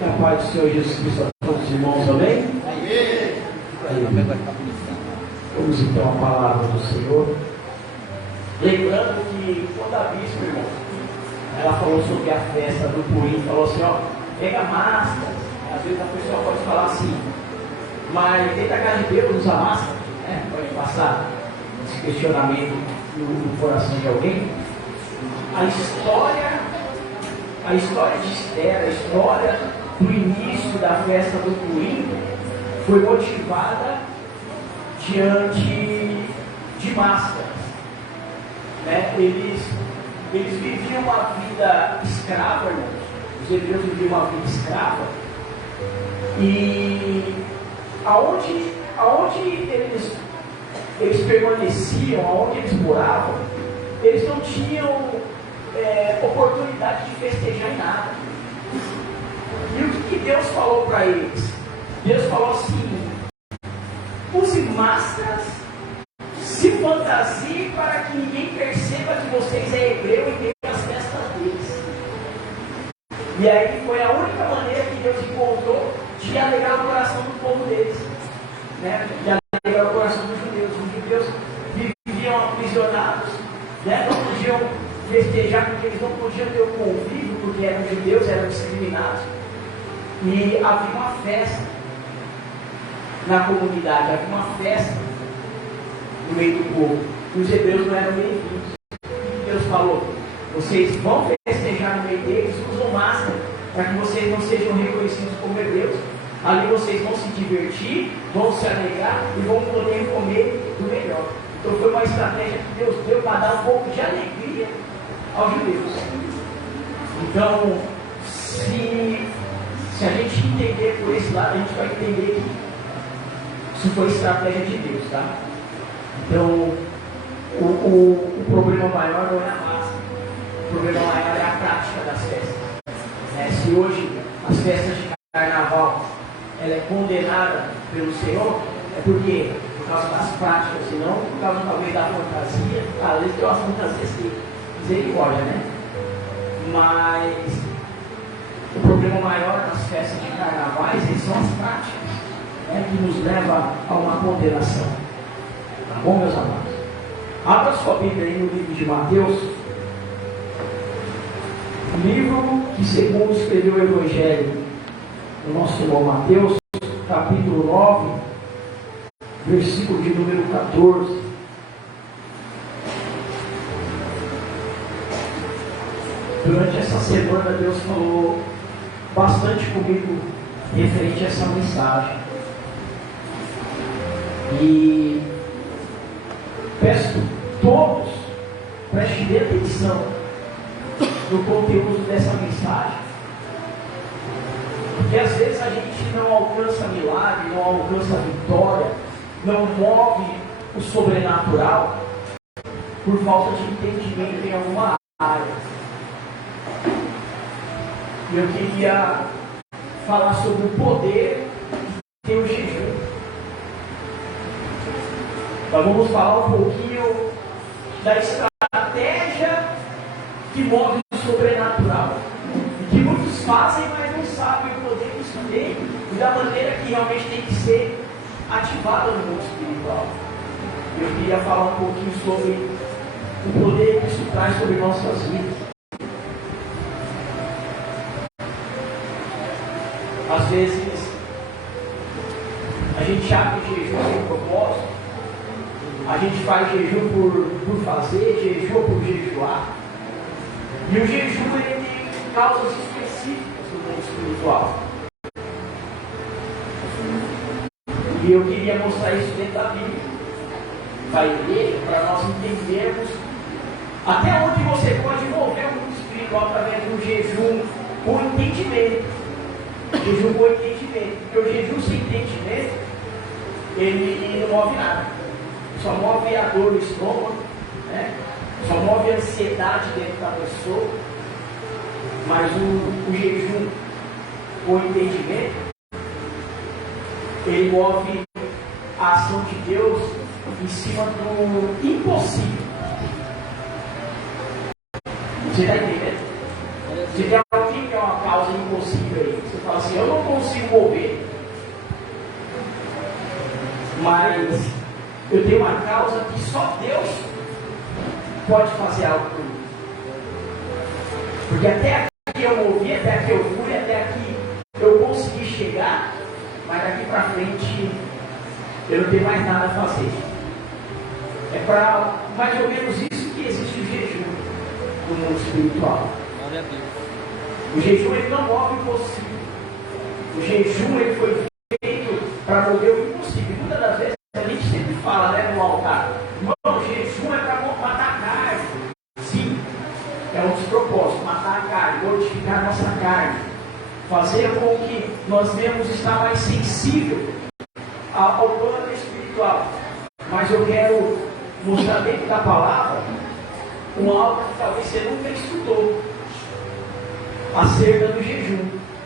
Que a paz do Senhor Jesus Cristo a todos os irmãos, amém? Vamos então à palavra do Senhor. Lembrando que quando a bispa, irmão, ela falou sobre a festa do Purim, falou assim, ó, pega máscara. Às vezes a pessoa pode falar assim, mas dentro da casa de Deus usa máscara, né? Pode passar esse questionamento no coração de alguém. A história de Esther, a história do início da festa do Purim foi motivada diante de máscaras, né? Eles viviam uma vida escrava, irmãos. Os hebreus viviam uma vida escrava. E aonde eles permaneciam, aonde eles moravam, eles não tinham oportunidade de festejar em nada. E o que Deus falou para eles? Deus falou assim: use máscaras, se fantasie para que ninguém perceba que vocês é hebreu e tem as festas deles. E aí foi a única maneira que Deus encontrou de alegrar o coração do povo deles, né? De alegrar o coração dos judeus. Os judeus viviam aprisionados, né? Não podiam festejar porque eles não podiam ter o convívio, porque eram judeus, eram discriminados. E havia uma festa na comunidade, havia uma festa no meio do povo. E os hebreus não eram bem-vindos. Deus falou: vocês vão festejar no meio deles, usam máscara, para que vocês não sejam reconhecidos como hebreus. Ali vocês vão se divertir, vão se alegrar e vão poder comer do melhor. Então foi uma estratégia que Deus deu para dar um pouco de alegria aos judeus. Então, se a gente entender por esse lado, a gente vai entender que isso foi estratégia de Deus, tá? Então, o problema maior não é a máscara, o problema maior é a prática das festas. Se hoje as festas de carnaval ela é condenada pelo Senhor, é porque por causa das práticas, e não por causa talvez da fantasia. Às vezes tem umas fantasias que misericórdia, né? Mas o problema maior das festas de carnavais são as práticas, né, que nos leva a uma condenação. Tá bom, meus amados? Abra sua Bíblia aí no livro de Mateus, livro que segundo escreveu o Evangelho do nosso irmão Mateus, capítulo 9, versículo de número 14. Durante essa semana Deus falou bastante comigo referente a essa mensagem. E peço que todos prestem bem atenção no conteúdo dessa mensagem. Porque às vezes a gente não alcança milagre, não alcança vitória, não move o sobrenatural por falta de entendimento em alguma área. E eu queria falar sobre o poder que tem o jejum. Nós vamos falar um pouquinho da estratégia que move o sobrenatural. E que muitos fazem, mas não sabem o poder que isso tem e da maneira que realmente tem que ser ativada no mundo espiritual. Eu queria falar um pouquinho sobre o poder que isso traz sobre nossas vidas. Às vezes, a gente abre jejum sem propósito, a gente faz jejum por fazer, jejum por jejuar. E o jejum ele tem causas específicas no mundo espiritual. E eu queria mostrar isso dentro da Bíblia, da igreja, para nós entendermos até onde você pode mover o mundo espiritual através do jejum com entendimento. Jejum com entendimento, porque o jejum sem entendimento, ele não move nada, só move a dor no estômago, né? Só move a ansiedade dentro da pessoa. Mas o jejum com entendimento, ele move a ação de Deus em cima do impossível. Você está entendendo? Se tem alguém que é uma causa impossível, princípio aí. Você fala assim, eu não consigo mover, mas eu tenho uma causa que só Deus pode fazer algo por mim. Porque até aqui eu movi, até aqui eu fui, até aqui eu consegui chegar, mas daqui para frente eu não tenho mais nada a fazer. É para mais ou menos isso que existe o jejum no mundo espiritual. O jejum ele não move o impossível. O jejum ele foi feito para mover o impossível. Muitas das vezes a gente sempre fala, né, no altar, irmão, o jejum é para matar a carne. Sim, é um despropósito, matar a carne, mortificar a nossa carne, fazer com que nós venhamos estar mais sensível ao plano espiritual. Mas eu quero mostrar dentro da palavra algo que talvez você nunca estudou acerca do jejum.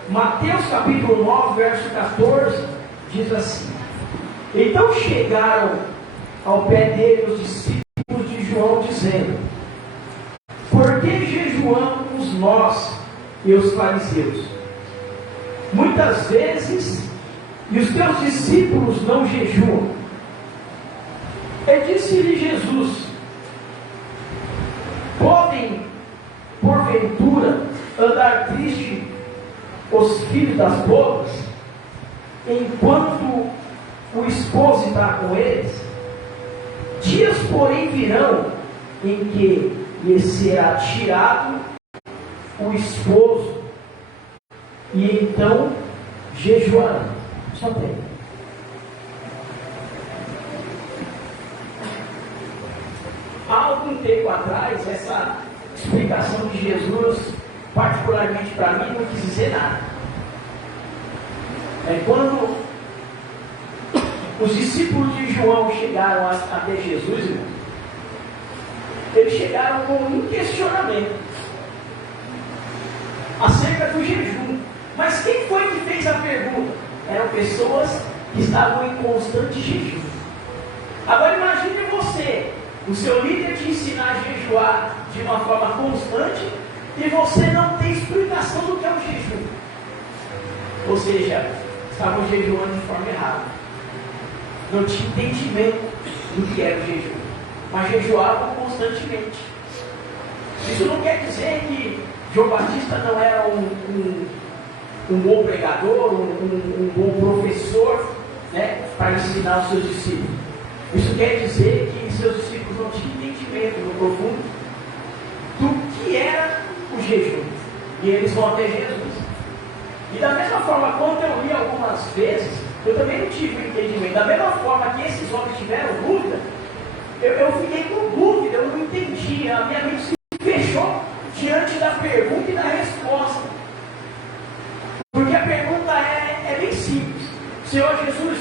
Mateus capítulo 9, verso 14 diz assim: então chegaram ao pé dele os discípulos de João, dizendo: por que jejuamos nós e os fariseus muitas vezes, e os teus discípulos não jejuam? E disse-lhe Jesus: podem porventura andar triste os filhos das bodas, enquanto o esposo está com eles? Dias, porém, virão em que lhe será tirado o esposo, e então jejuarão. Só tem. Há algum tempo atrás, essa explicação de Jesus, particularmente para mim, não quis dizer nada. Quando os discípulos de João chegaram até Jesus, irmão, eles chegaram com um questionamento acerca do jejum. Mas quem foi que fez a pergunta? Eram pessoas que estavam em constante jejum. Agora imagine você, o seu líder te ensinar a jejuar de uma forma constante e você não tem explicação do que é o jejum. Ou seja, estavam jejuando de forma errada. Não tinha entendimento do que era o jejum, mas jejuavam constantemente. Isso não quer dizer que João Batista não era um bom pregador, um bom professor, né, para ensinar os seus discípulos. Isso quer dizer que seus discípulos não tinham entendimento no profundo do que era o jejum. E eles vão até Jesus. E da mesma forma, quando eu li algumas vezes, eu também não tive o entendimento. Da mesma forma que esses homens tiveram dúvida, eu fiquei com dúvida, eu não entendi. A minha mente se fechou diante da pergunta e da resposta. Porque a pergunta é bem simples. Senhor Jesus,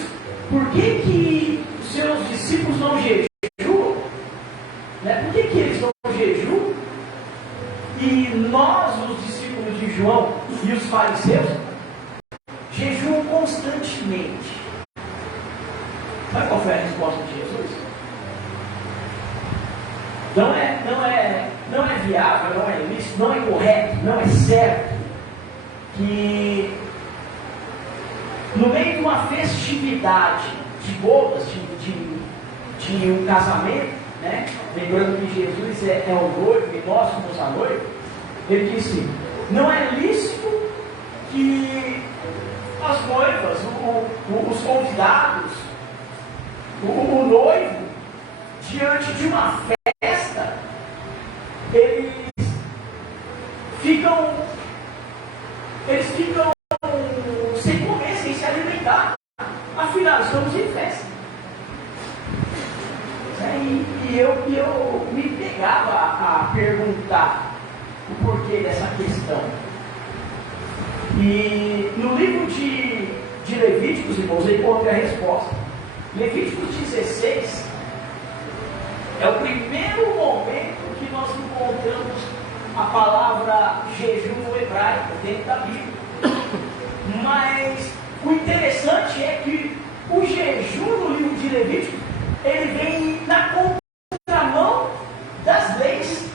por que os seus discípulos não jejuam? Né? Por que eles não jejuam? E nós, os discípulos de João e os fariseus, jejuam constantemente. Sabe qual foi a resposta de Jesus? Não é viável, não é lícito, não é correto, não é certo que no meio de uma festividade de bodas, de um casamento, né? Lembrando que Jesus é o noivo e nós somos a noiva, ele disse: não é lícito que as noivas, os convidados, o noivo, diante de uma festa, eles ficam sem comer, sem se alimentar. Afinal, estamos em festa. E eu me pegava a perguntar o porquê dessa questão. E no livro de Levíticos, irmãos, eu encontrei a resposta. Levíticos 16 é o primeiro momento que nós encontramos a palavra jejum no hebraico dentro da Bíblia. Mas o interessante é que o jejum no livro de Levíticos, ele vem na contramão das leis,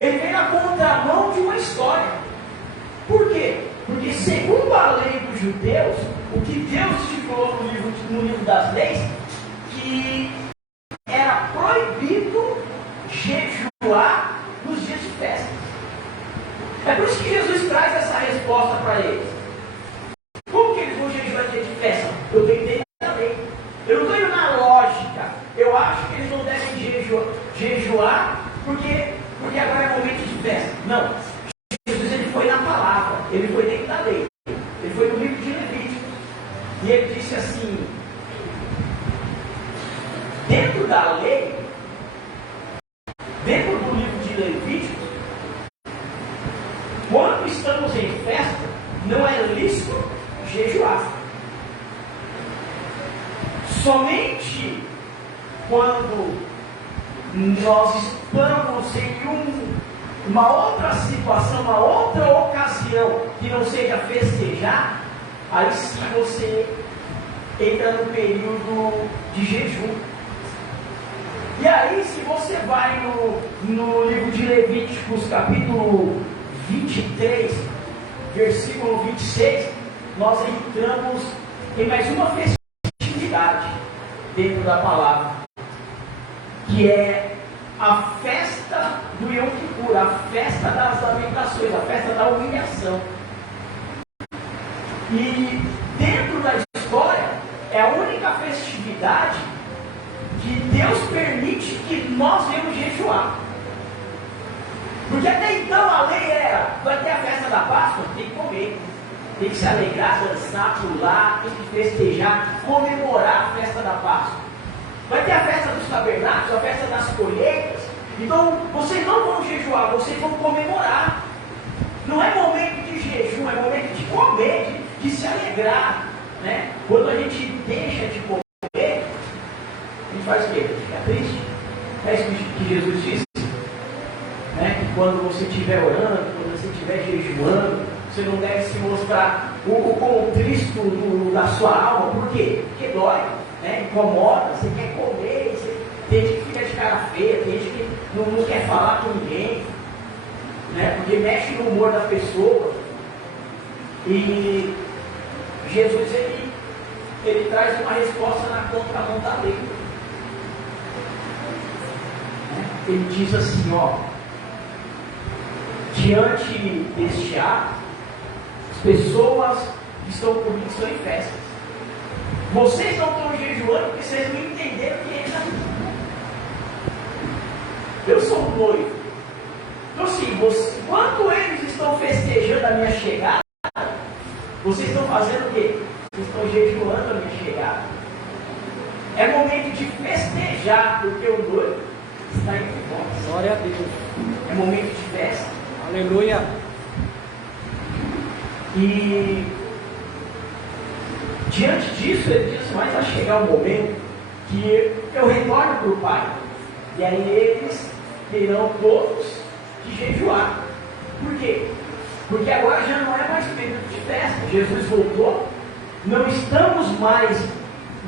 ele vem na contramão de uma história. Por quê? Porque segundo dos judeus, o que Deus estipulou no livro das leis, que era proibido jejuar nos dias de festa. É por isso que Jesus traz essa resposta para eles. Como que eles vão jejuar no dia de festa? Eu estou entendendo a lei. Eu não estou indo na lógica. Eu acho que eles não devem jejuar porque agora é momento de festa. Não. Jesus ele foi na palavra. Ele foi dentro da lei. Ele foi no livro de Levíticos. E ele disse assim: dentro da lei, dentro do livro de Levíticos, quando estamos em festa, não é lícito jejuar. Somente quando nós estamos em uma outra situação, uma outra ocasião que não seja festejar, aí sim você entra no período de jejum. E aí, se você vai no livro de Levíticos, capítulo 23, versículo 26, nós entramos em mais uma festividade dentro da palavra, que é a festa do Yom Kippur, a festa das lamentações, a festa da humilhação. E dentro da história, é a única festividade que Deus permite que nós venhamos jejuar. Porque até então a lei era: vai ter a festa da Páscoa, tem que comer, tem que se alegrar, dançar, pular, tem que festejar, comemorar a festa da Páscoa. Vai ter a festa dos tabernáculos, a festa das colheitas. Então vocês não vão jejuar, vocês vão comemorar. Não é momento de jejum, é momento de comer, de se alegrar, né? Quando a gente deixa de comer, a gente faz o quê? Fica triste. É isso que Jesus disse, né? Que quando você estiver orando, quando você estiver jejuando, você não deve se mostrar o contristo da sua alma. Por quê? Porque dói, né? Incomoda, você quer comer, tem gente que fica de cara feia, tem gente que não quer falar com ninguém, né? Porque mexe no humor da pessoa. E Jesus ele traz uma resposta na contramão da lei. Ele diz assim, ó: diante deste ato, as pessoas que estão comigo estão em festas. Vocês não estão jejuando porque vocês não entenderam que ainda não. Eu sou um noivo. Então assim, quando eles estão festejando a minha chegada, vocês estão fazendo o quê? Vocês estão jejuando a minha chegada. É momento de festejar, porque o noivo está entre vós. Glória a Deus. É momento de festa. Aleluia. E diante disso, ele diz: mas vai chegar um momento que eu retorno para o Pai. E aí eles terão todos que jejuar. Por quê? Porque agora já não é mais período de festa. Jesus voltou. Não estamos mais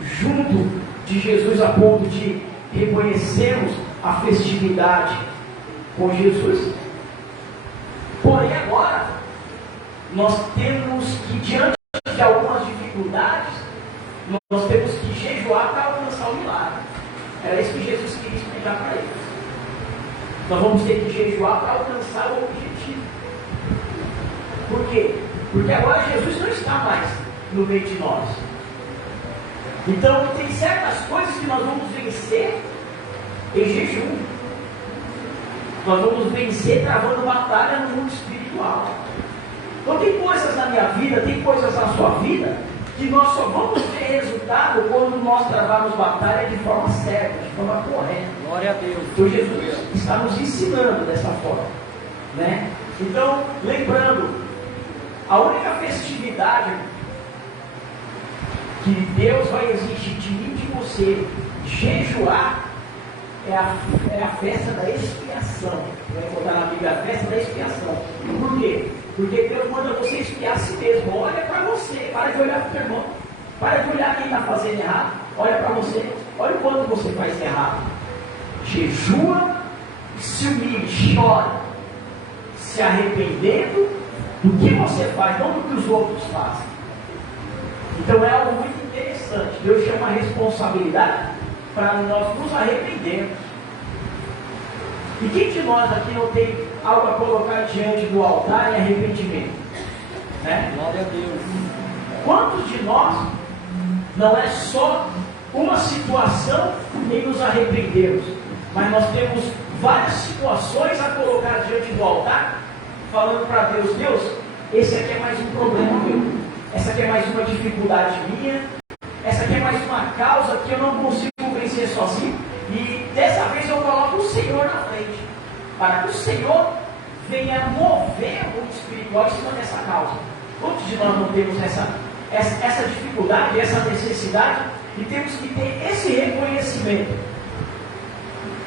junto de Jesus a ponto de reconhecermos a festividade com Jesus. Porém agora nós temos que, diante de algumas dificuldades, nós temos que jejuar para alcançar o milagre. Era isso que Jesus queria explicar para eles. Nós vamos ter que jejuar para alcançar o objetivo. Por quê? Porque agora Jesus não está mais no meio de nós. Então tem certas coisas que nós vamos vencer em jejum. Nós vamos vencer travando batalha no mundo espiritual. Então tem coisas na minha vida, tem coisas na sua vida, que nós só vamos ter resultado quando nós travarmos batalha de forma certa, de forma correta. Glória a Deus. Então Jesus está nos ensinando dessa forma, né? Então, lembrando, a única festividade que Deus vai exigir de mim e de você jejuar é a festa da expiação. Vai botar na Bíblia a festa da expiação. Por quê? Porque Deus manda você expiar a si mesmo. Olha para você, para de olhar para o teu irmão, para de olhar quem está fazendo errado. Olha para você, olha o quanto você faz errado. Jejua, se humilhe, chora, se arrependendo do que você faz, não do que os outros fazem. Então é algo muito interessante. Deus chama a responsabilidade para nós nos arrependermos. E quem de nós aqui não tem algo a colocar diante do altar em arrependimento? Né? Glória a Deus. Quantos de nós não é só uma situação em nos arrependermos, mas nós temos várias situações a colocar diante do altar, falando para Deus: Deus, esse aqui é mais um problema meu, essa aqui é mais uma dificuldade minha, essa aqui é mais uma causa que eu não consigo vencer sozinho, e dessa vez eu coloco o Senhor na frente, para que o Senhor venha mover o mundo espiritual em cima dessa causa. Quantos de nós não temos essa dificuldade, essa necessidade, e temos que ter esse reconhecimento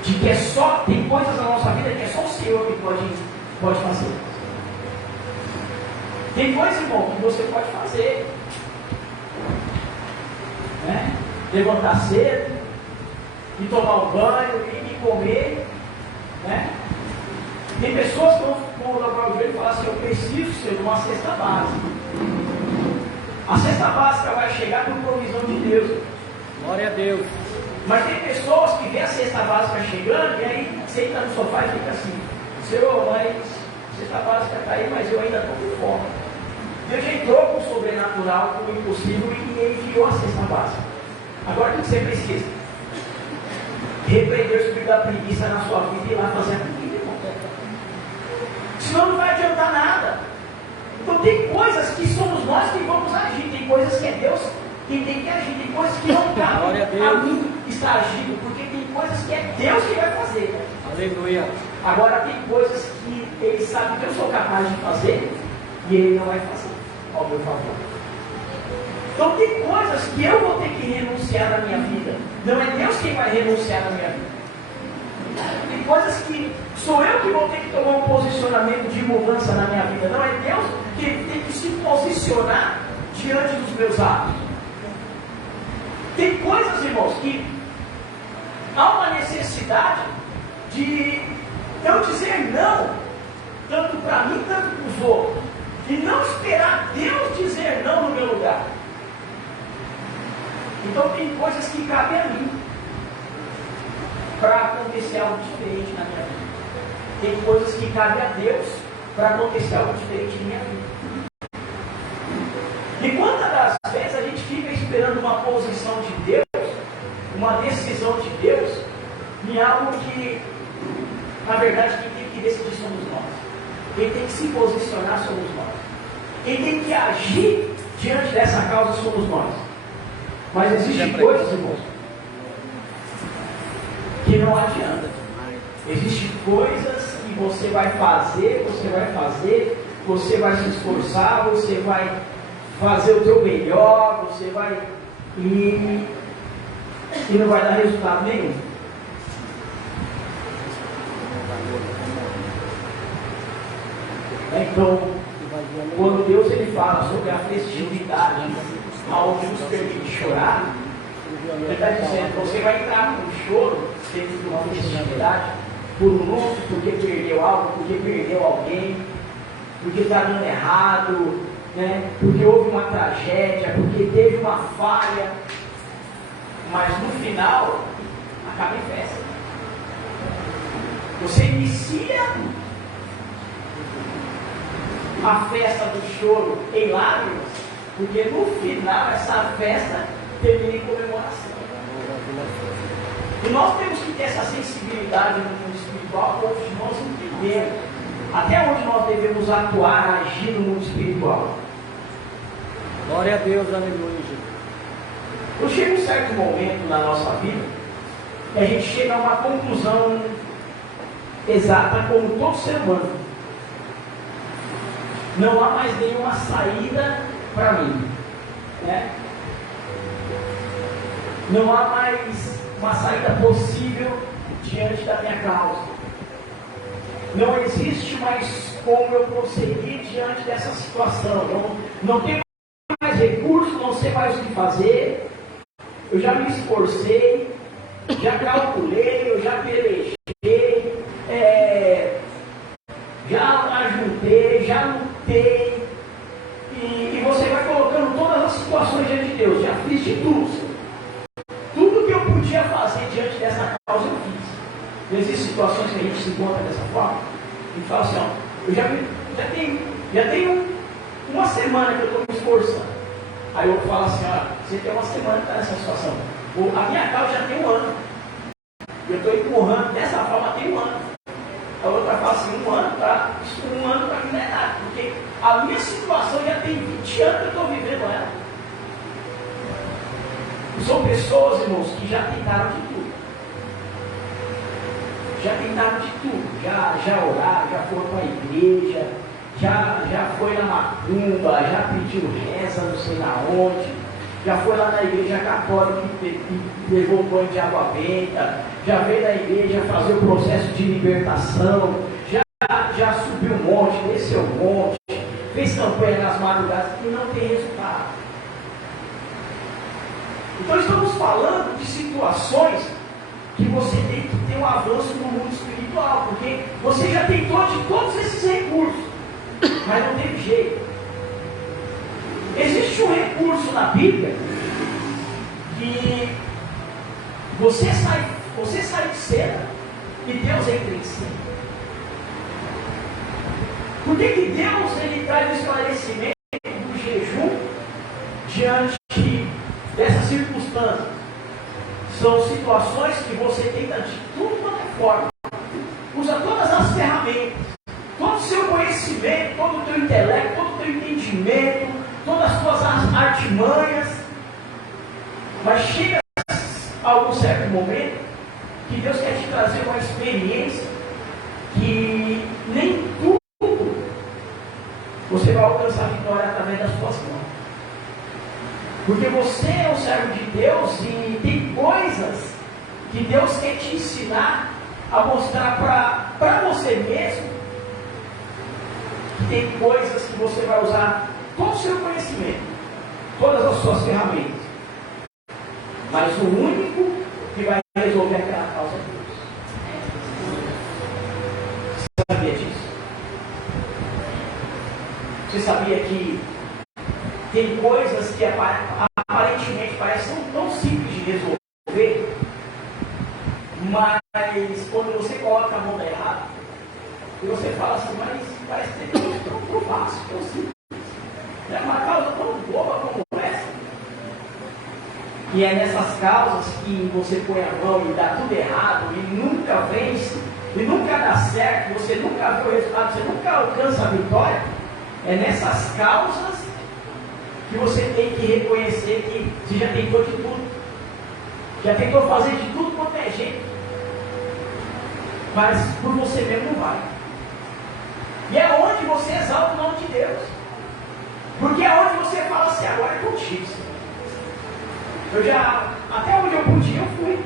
de que tem coisas na nossa vida que é só o Senhor que pode fazer. Tem coisas, irmão, que você pode fazer, né? Levantar cedo, e tomar um banho, e comer, né? Tem pessoas que vão dobrar o joelho e falar assim: eu preciso ser uma cesta básica. A cesta básica vai chegar com provisão de Deus. Glória a Deus. Mas tem pessoas que vê a cesta básica chegando e aí senta no sofá e fica assim: Senhor, mas a cesta básica está aí, mas eu ainda estou com fome. Deus já entrou com o sobrenatural, com o impossível, e ele enviou a cesta básica. Agora o que você precisa? Repreender o espírito da preguiça na sua vida e ir lá fazer a comida, irmão. Senão não vai adiantar nada. Então tem coisas que somos nós que vamos agir, tem coisas que é Deus quem tem que agir, tem coisas que não cabem a mim estar agindo, porque tem coisas que é Deus que vai fazer. Né? Aleluia. Agora tem coisas que Ele sabe que eu sou capaz de fazer e Ele não vai fazer ao meu favor. Então tem coisas que eu vou ter que renunciar na minha vida. Não é Deus quem vai renunciar na minha vida. Tem coisas que sou eu que vou ter que tomar um posicionamento de mudança na minha vida. Não é Deus que tem que se posicionar diante dos meus atos. Tem coisas, irmãos, que há uma necessidade de eu dizer não, tanto para mim, tanto para os outros. E não esperar Deus dizer não no meu lugar. Então tem coisas que cabem a mim para acontecer algo diferente na minha vida. Tem coisas que cabem a Deus para acontecer algo diferente na minha vida. E quantas das vezes a gente fica esperando uma posição de Deus, uma decisão de Deus, em algo que, na verdade, quem tem que decidir somos nós. Quem tem que se posicionar somos nós. Quem tem que agir diante dessa causa somos nós. Mas existem coisas, irmãos, que não adianta. Existem coisas que você vai fazer, você vai se esforçar, você vai fazer o teu melhor, você vai e não vai dar resultado nenhum. Então, quando Deus ele fala sobre a festividade, aonde nos permite chorar, Ele está dizendo: você vai entrar com choro dentro de uma festividade, por um luto, porque perdeu algo, porque perdeu alguém, porque está dando errado, né? Porque houve uma tragédia, porque teve uma falha, mas no final acaba em festa. Você inicia a festa do choro em lágrimas, porque no final essa festa termina em comemoração. E nós temos que ter essa sensibilidade no mundo espiritual, a ponto de nós entendermos até onde nós devemos atuar, agir no mundo espiritual. Glória a Deus, aleluia. Eu chego um certo momento na nossa vida que a gente chega a uma conclusão exata, como todo ser humano. Não há mais nenhuma saída para mim, né? Não há mais uma saída possível diante da minha causa. Não existe mais como eu prosseguir diante dessa situação. Não tenho mais recursos, não sei mais o que fazer. Eu já me esforcei, já calculei, eu já pelejei, já ajuntei, já lutei. E você vai colocando todas as situações diante situações que a gente se encontra dessa forma, a gente fala assim, ó, eu já tenho uma semana que eu estou me esforçando. Aí eu falo assim, ó, você tem uma semana que está nessa situação. A minha causa já tem um ano. Eu estou empurrando dessa forma tem um ano. A outra fala assim, um ano para mim não é nada, porque a minha situação já tem 20 anos que eu estou vivendo ela. São pessoas, irmãos, que já tentaram de tudo. Já tentaram de tudo. Já oraram, já foram para a igreja, já foi na macumba, já pediu reza, não sei na onde, já foi lá na igreja católica e levou um banho de água benta, já veio na igreja fazer o processo de libertação, já subiu um monte, desceu um monte, fez campanha nas madrugadas e não tem resultado. Então estamos falando de situações que você tem que ter um avanço no mundo espiritual, porque você já tentou de todos esses recursos, mas não teve jeito. Existe um recurso na Bíblia que você sai de cena e Deus entra em cena. Por que Deus ele traz o esclarecimento do jejum diante dessas circunstâncias? São situações que você tenta de tudo quanto é forma, usa todas as ferramentas, todo o seu conhecimento, todo o teu intelecto, todo o teu entendimento, todas as tuas artimanhas, mas chega a algum certo momento que Deus quer te trazer uma experiência que nem tudo você vai alcançar a vitória através das suas mãos, porque você é um servo de Deus e tem coisas que Deus quer te ensinar a mostrar para você mesmo. Tem coisas que você vai usar todo o seu conhecimento, todas as suas ferramentas, mas o único que vai resolver aquela causa é Deus. Você sabia disso? Você sabia que tem coisas que aparentemente parecem tão simples de resolver, mas quando você coloca a mão errada, e você fala assim, mas parece que tem tão fácil, tão simples. É uma causa tão boba como essa. E é nessas causas que você põe a mão e dá tudo errado, e nunca vence, e nunca dá certo, você nunca vê o resultado, você nunca alcança a vitória. É nessas causas que você tem que reconhecer que você já tentou de tudo. Já tentou fazer de tudo quanto é jeito. Mas por você mesmo não vai. E é onde você exalta o nome de Deus. Porque é onde você fala assim, agora é contigo. Até onde eu podia, eu fui.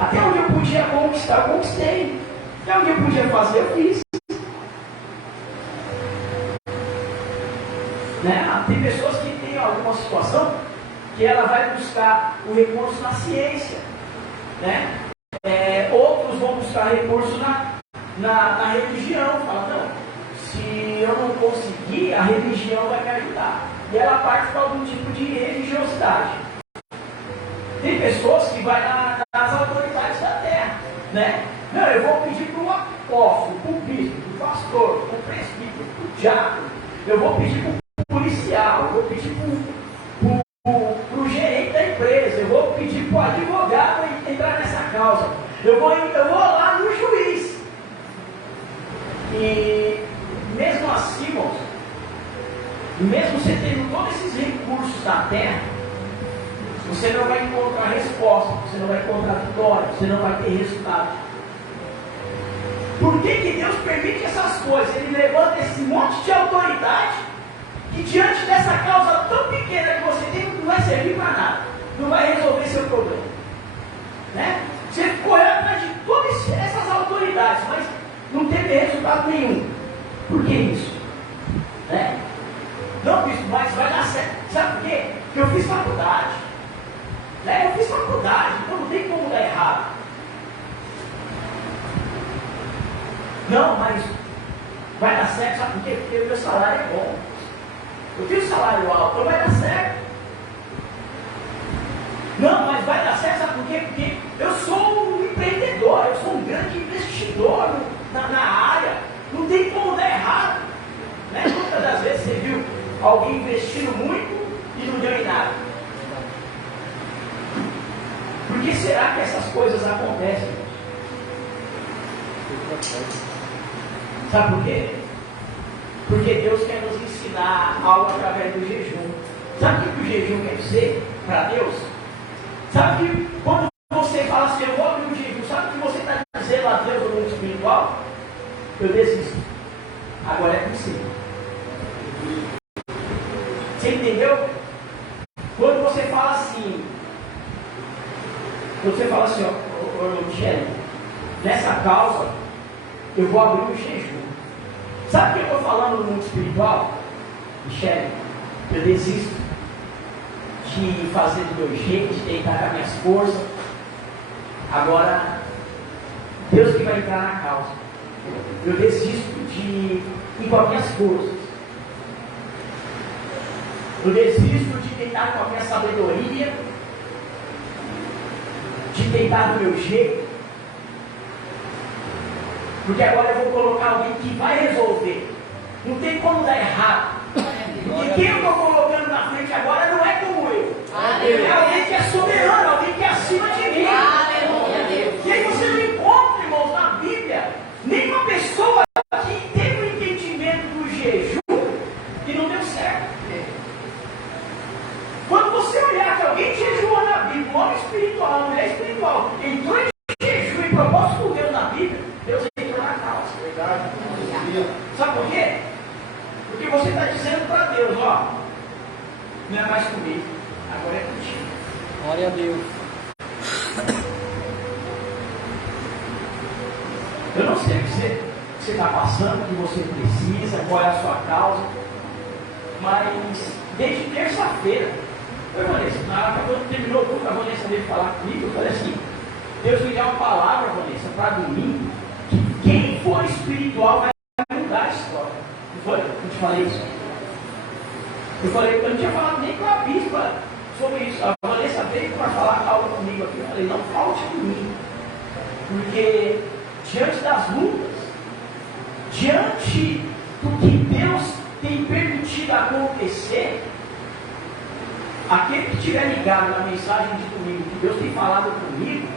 Até onde eu podia conquistar, eu conquistei. Até onde eu podia fazer, eu fiz. Né? Tem pessoas que têm alguma situação que ela vai buscar o recurso na ciência. Né? Outros vão buscar recurso na religião. Fala, não, se eu não conseguir, a religião vai me ajudar. E ela parte para algum tipo de religiosidade. Tem pessoas que vão nas autoridades da terra. Né? Não, eu vou pedir para o apóstolo, para o bispo, para o pastor, para o presbítero, para o diácono. Eu vou pedir para o policial, eu vou pedir para o gerente da empresa, eu vou pedir para o advogado entrar nessa causa. Eu vou lá no juiz. E mesmo assim, irmãos, mesmo você tendo todos esses recursos da terra, você não vai encontrar resposta, você não vai encontrar vitória, você não vai ter resultado. Por que Deus permite essas coisas? Ele levanta esse monte de autoridade que diante dessa causa tão pequena que você tem, não vai servir para nada, não vai resolver seu problema. Né? Você correu atrás de todas essas autoridades, mas não teve resultado nenhum. Por que isso? Né? Não, bispo, mas vai dar certo. Sabe por quê? Porque eu fiz faculdade. Né? Eu fiz faculdade, então não tem como dar errado. Não, mas vai dar certo, sabe por quê? Porque o meu salário é bom. Eu tenho salário alto, então vai dar certo. Não, mas vai dar certo, sabe por quê? Porque eu sou um empreendedor, eu sou um grande investidor. que será que essas coisas acontecem? Sabe por quê? Porque Deus quer nos ensinar algo através do jejum. Sabe o que o jejum quer dizer para Deus? Sabe que quando você fala assim, eu vou abrir um jejum, sabe o que você está dizendo a Deus no mundo espiritual? Eu desisto. Agora é possível. Você entendeu? Quando você fala assim, ó, Michele, nessa causa, eu vou abrir um jejum. Sabe o que eu estou falando no mundo espiritual? Michele, eu desisto de fazer do meu jeito, de tentar com as minhas forças. Agora, Deus que vai entrar na causa. Eu desisto de ir com as minhas forças. Eu desisto de tentar com a minha sabedoria, de tentar do meu jeito. Porque agora eu vou colocar alguém que vai resolver. Não tem como dar errado. E quem eu estou colocando na frente agora não é como eu. É alguém que é soberano, alguém que é acima de mim. E aí você não encontra, irmãos, na Bíblia, nenhuma pessoa que teve o entendimento do jejum e não deu certo. Quando você olhar que alguém jejuou na Bíblia, um homem espiritual, uma mulher espiritual, entrou em jejum e propósito com Deus na Bíblia, Deus entrou na causa. Sabe por quê? Porque você está dizendo para Deus, ó, não é mais comigo, agora é contigo. Glória a Deus. Eu não sei o que você está passando, o que você precisa, qual é a sua causa, mas desde terça-feira, quando terminou o culto, a Vanessa veio falar comigo, eu falei assim, Deus me deu uma palavra, Vanessa, para domingo, que quem for espiritual vai mudar a história. Não foi? Eu te falei isso. Eu não tinha falado nem com a bispa sobre isso. A Vanessa veio para falar algo comigo aqui. Eu falei, não falte comigo. Porque diante das lutas, diante do que Deus tem permitido acontecer, aquele que estiver ligado na mensagem de domingo, que Deus tem falado comigo,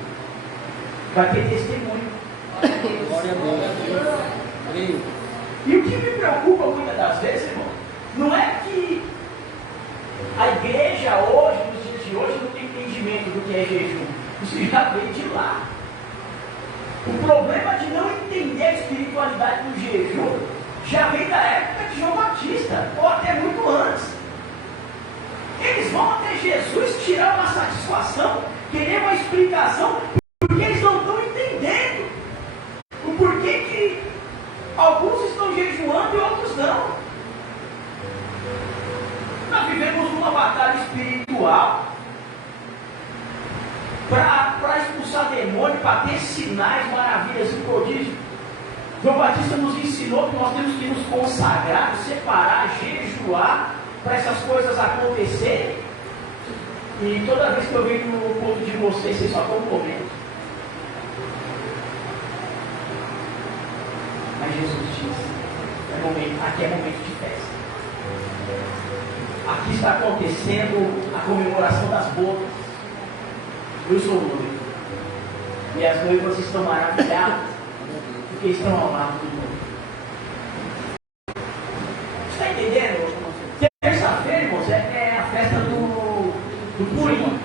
vai ter testemunho. Glória a Deus. E o que me preocupa muitas das vezes, irmão, não é que a igreja hoje, nos dias de hoje, não tem entendimento do que é jejum. Isso já veio de lá. O problema de não entender a espiritualidade do jejum já vem da época de João Batista, ou até muito antes. Eles vão até Jesus tirar uma satisfação, querer uma explicação, porque eles não estão entendendo o porquê que alguns estão jejuando e outros não. Nós vivemos uma batalha espiritual para expulsar demônio, para ter sinais, maravilhas e prodígios. João Batista nos ensinou que nós temos que nos consagrar, separar, jejuar para essas coisas acontecerem. E toda vez que eu venho no culto de vocês só estão comendo. Mas Jesus disse, aqui é momento de festa. Aqui está acontecendo a comemoração das bodas. Eu sou noivo. E as noivas estão maravilhadas, porque estão ao lado do noivo. Você está entendendo? Terça-feira, irmãos, é a festa do Purim.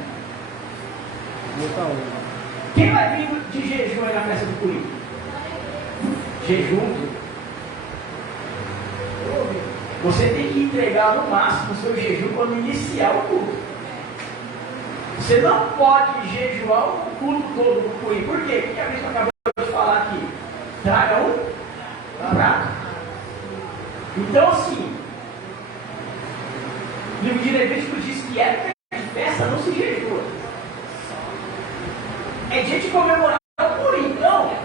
Quem vai vir de jejum aí na festa do Purim? Jejum. Você tem que entregar no máximo o seu jejum quando iniciar o culto. Você não pode jejuar o culto todo do Purim. Por quê? Porque a Bíblia acabou de falar aqui. Traga um prato. Então assim, o livro de Levítico diz que época de festa não se jejua. É dia de comemorar o Purim. Então,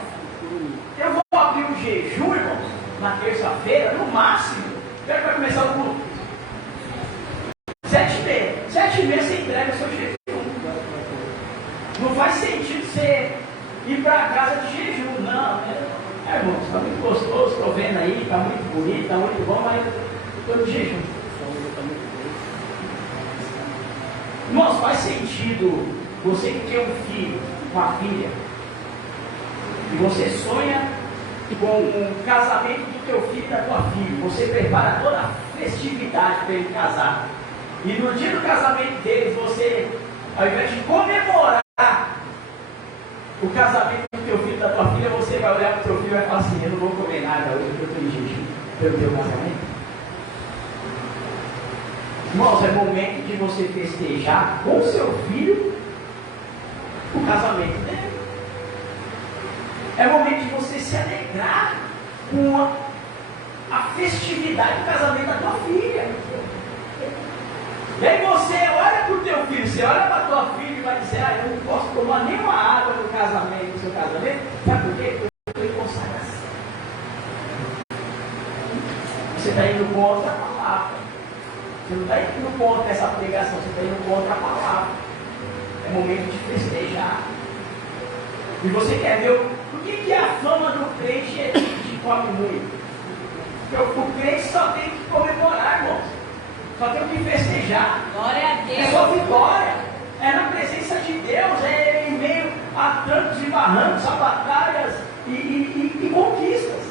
eu vou abrir um jejum, irmãos, na terça-feira, no máximo. Quero que vai começar o culto. 7h30. 7h30 você entrega o seu jejum. Não faz sentido você ir para casa de jejum, não. Irmão, está muito gostoso, estou vendo aí, está muito bonito, está muito bom, mas estou de jejum. Irmãos, faz sentido Você que tem um filho, uma filha, e você sonha com o casamento do teu filho e da tua filha, você prepara toda a festividade para ele casar. E no dia do casamento deles, você, ao invés de comemorar o casamento do teu filho e da tua filha, você vai olhar para o teu filho e vai falar assim: eu não vou comer nada hoje porque eu estou em jejum pelo teu casamento. Irmãos, é momento de você festejar com seu filho o casamento dele. É momento de você se alegrar com a festividade do casamento da tua filha. E aí você olha para o teu filho, você olha para a tua filha e vai dizer: eu não posso tomar nenhuma água no casamento, no seu casamento. Sabe por quê? Eu estou em consagração. Você está indo contra a palavra. Você não está indo contra essa pregação, você está indo contra a palavra. É momento de festejar. E você quer ver por que a fama do crente é de come muito? Porque o crente só tem que comemorar, irmãos. Só tem que festejar. Glória a Deus. É só vitória. É na presença de Deus. É em meio a trancos e barrancos, a batalhas e conquistas.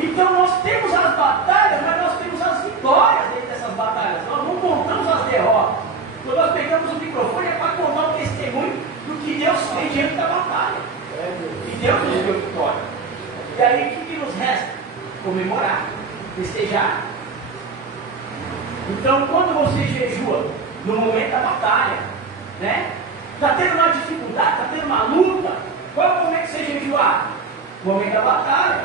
Então nós temos as batalhas, mas nós temos as vitórias dentro dessas batalhas. Nós não contamos as derrotas. Quando nós pegamos o microfone é para contar o testemunho do que Deus fez diante da batalha. E Deus nos deu vitória. E aí o que nos resta? Comemorar, festejar. Então quando você jejua no momento da batalha, né? Está tendo uma dificuldade, está tendo uma luta. Qual é o momento que você jejuar? O momento da batalha.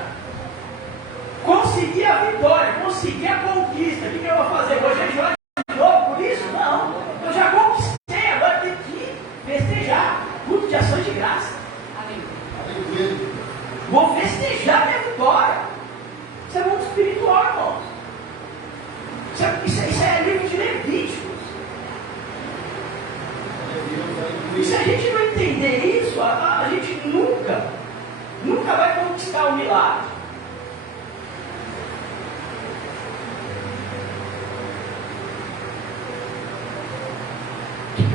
Conseguir a vitória, conseguir a conquista. O que eu vou fazer? Vou jejuar de novo por isso? Não. Eu já conquistei, agora tem que festejar. Culto de ações de graça. Amém. Vou festejar minha vitória. Isso é muito espiritual, irmãos. Isso é livro de Levíticos. E se a gente não entender isso, a gente nunca vai conquistar o milagre.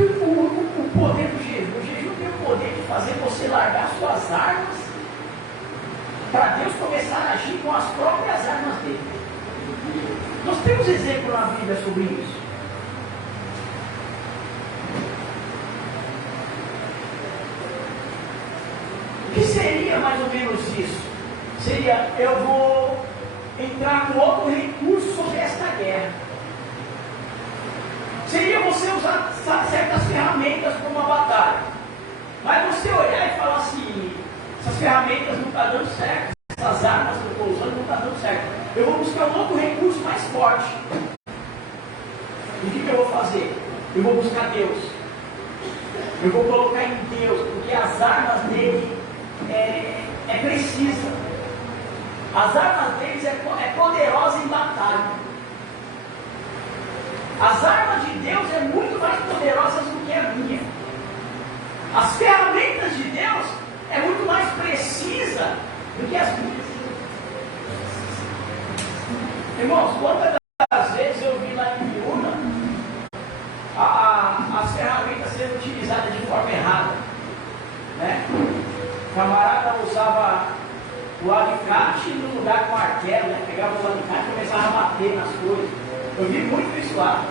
O poder do jejum. O jejum tem o poder de fazer você largar suas armas para Deus começar a agir com as próprias armas dele. Nós temos exemplo na Bíblia sobre isso. O que seria mais ou menos isso? Seria: eu vou entrar com outro recurso sobre esta guerra. Seria você usar certas ferramentas para uma batalha. Mas você olhar e falar assim: essas ferramentas não estão dando certo, essas armas que eu estou usando não estão dando certo. Eu vou buscar um outro recurso mais forte. E o que eu vou fazer? Eu vou buscar Deus. Eu vou colocar em Deus, porque as armas dele é precisa. As armas deles é poderosa em batalha. As armas de Deus é muito mais poderosas do que a minha. As ferramentas de Deus é muito mais precisa do que as minhas. Irmãos, quantas das vezes eu vi lá em Biúna as ferramentas sendo utilizadas de forma errada, né? O camarada usava o alicate no lugar do martelo, né? Pegava o alicate e começava a bater nas coisas. Eu vi muito isso lá.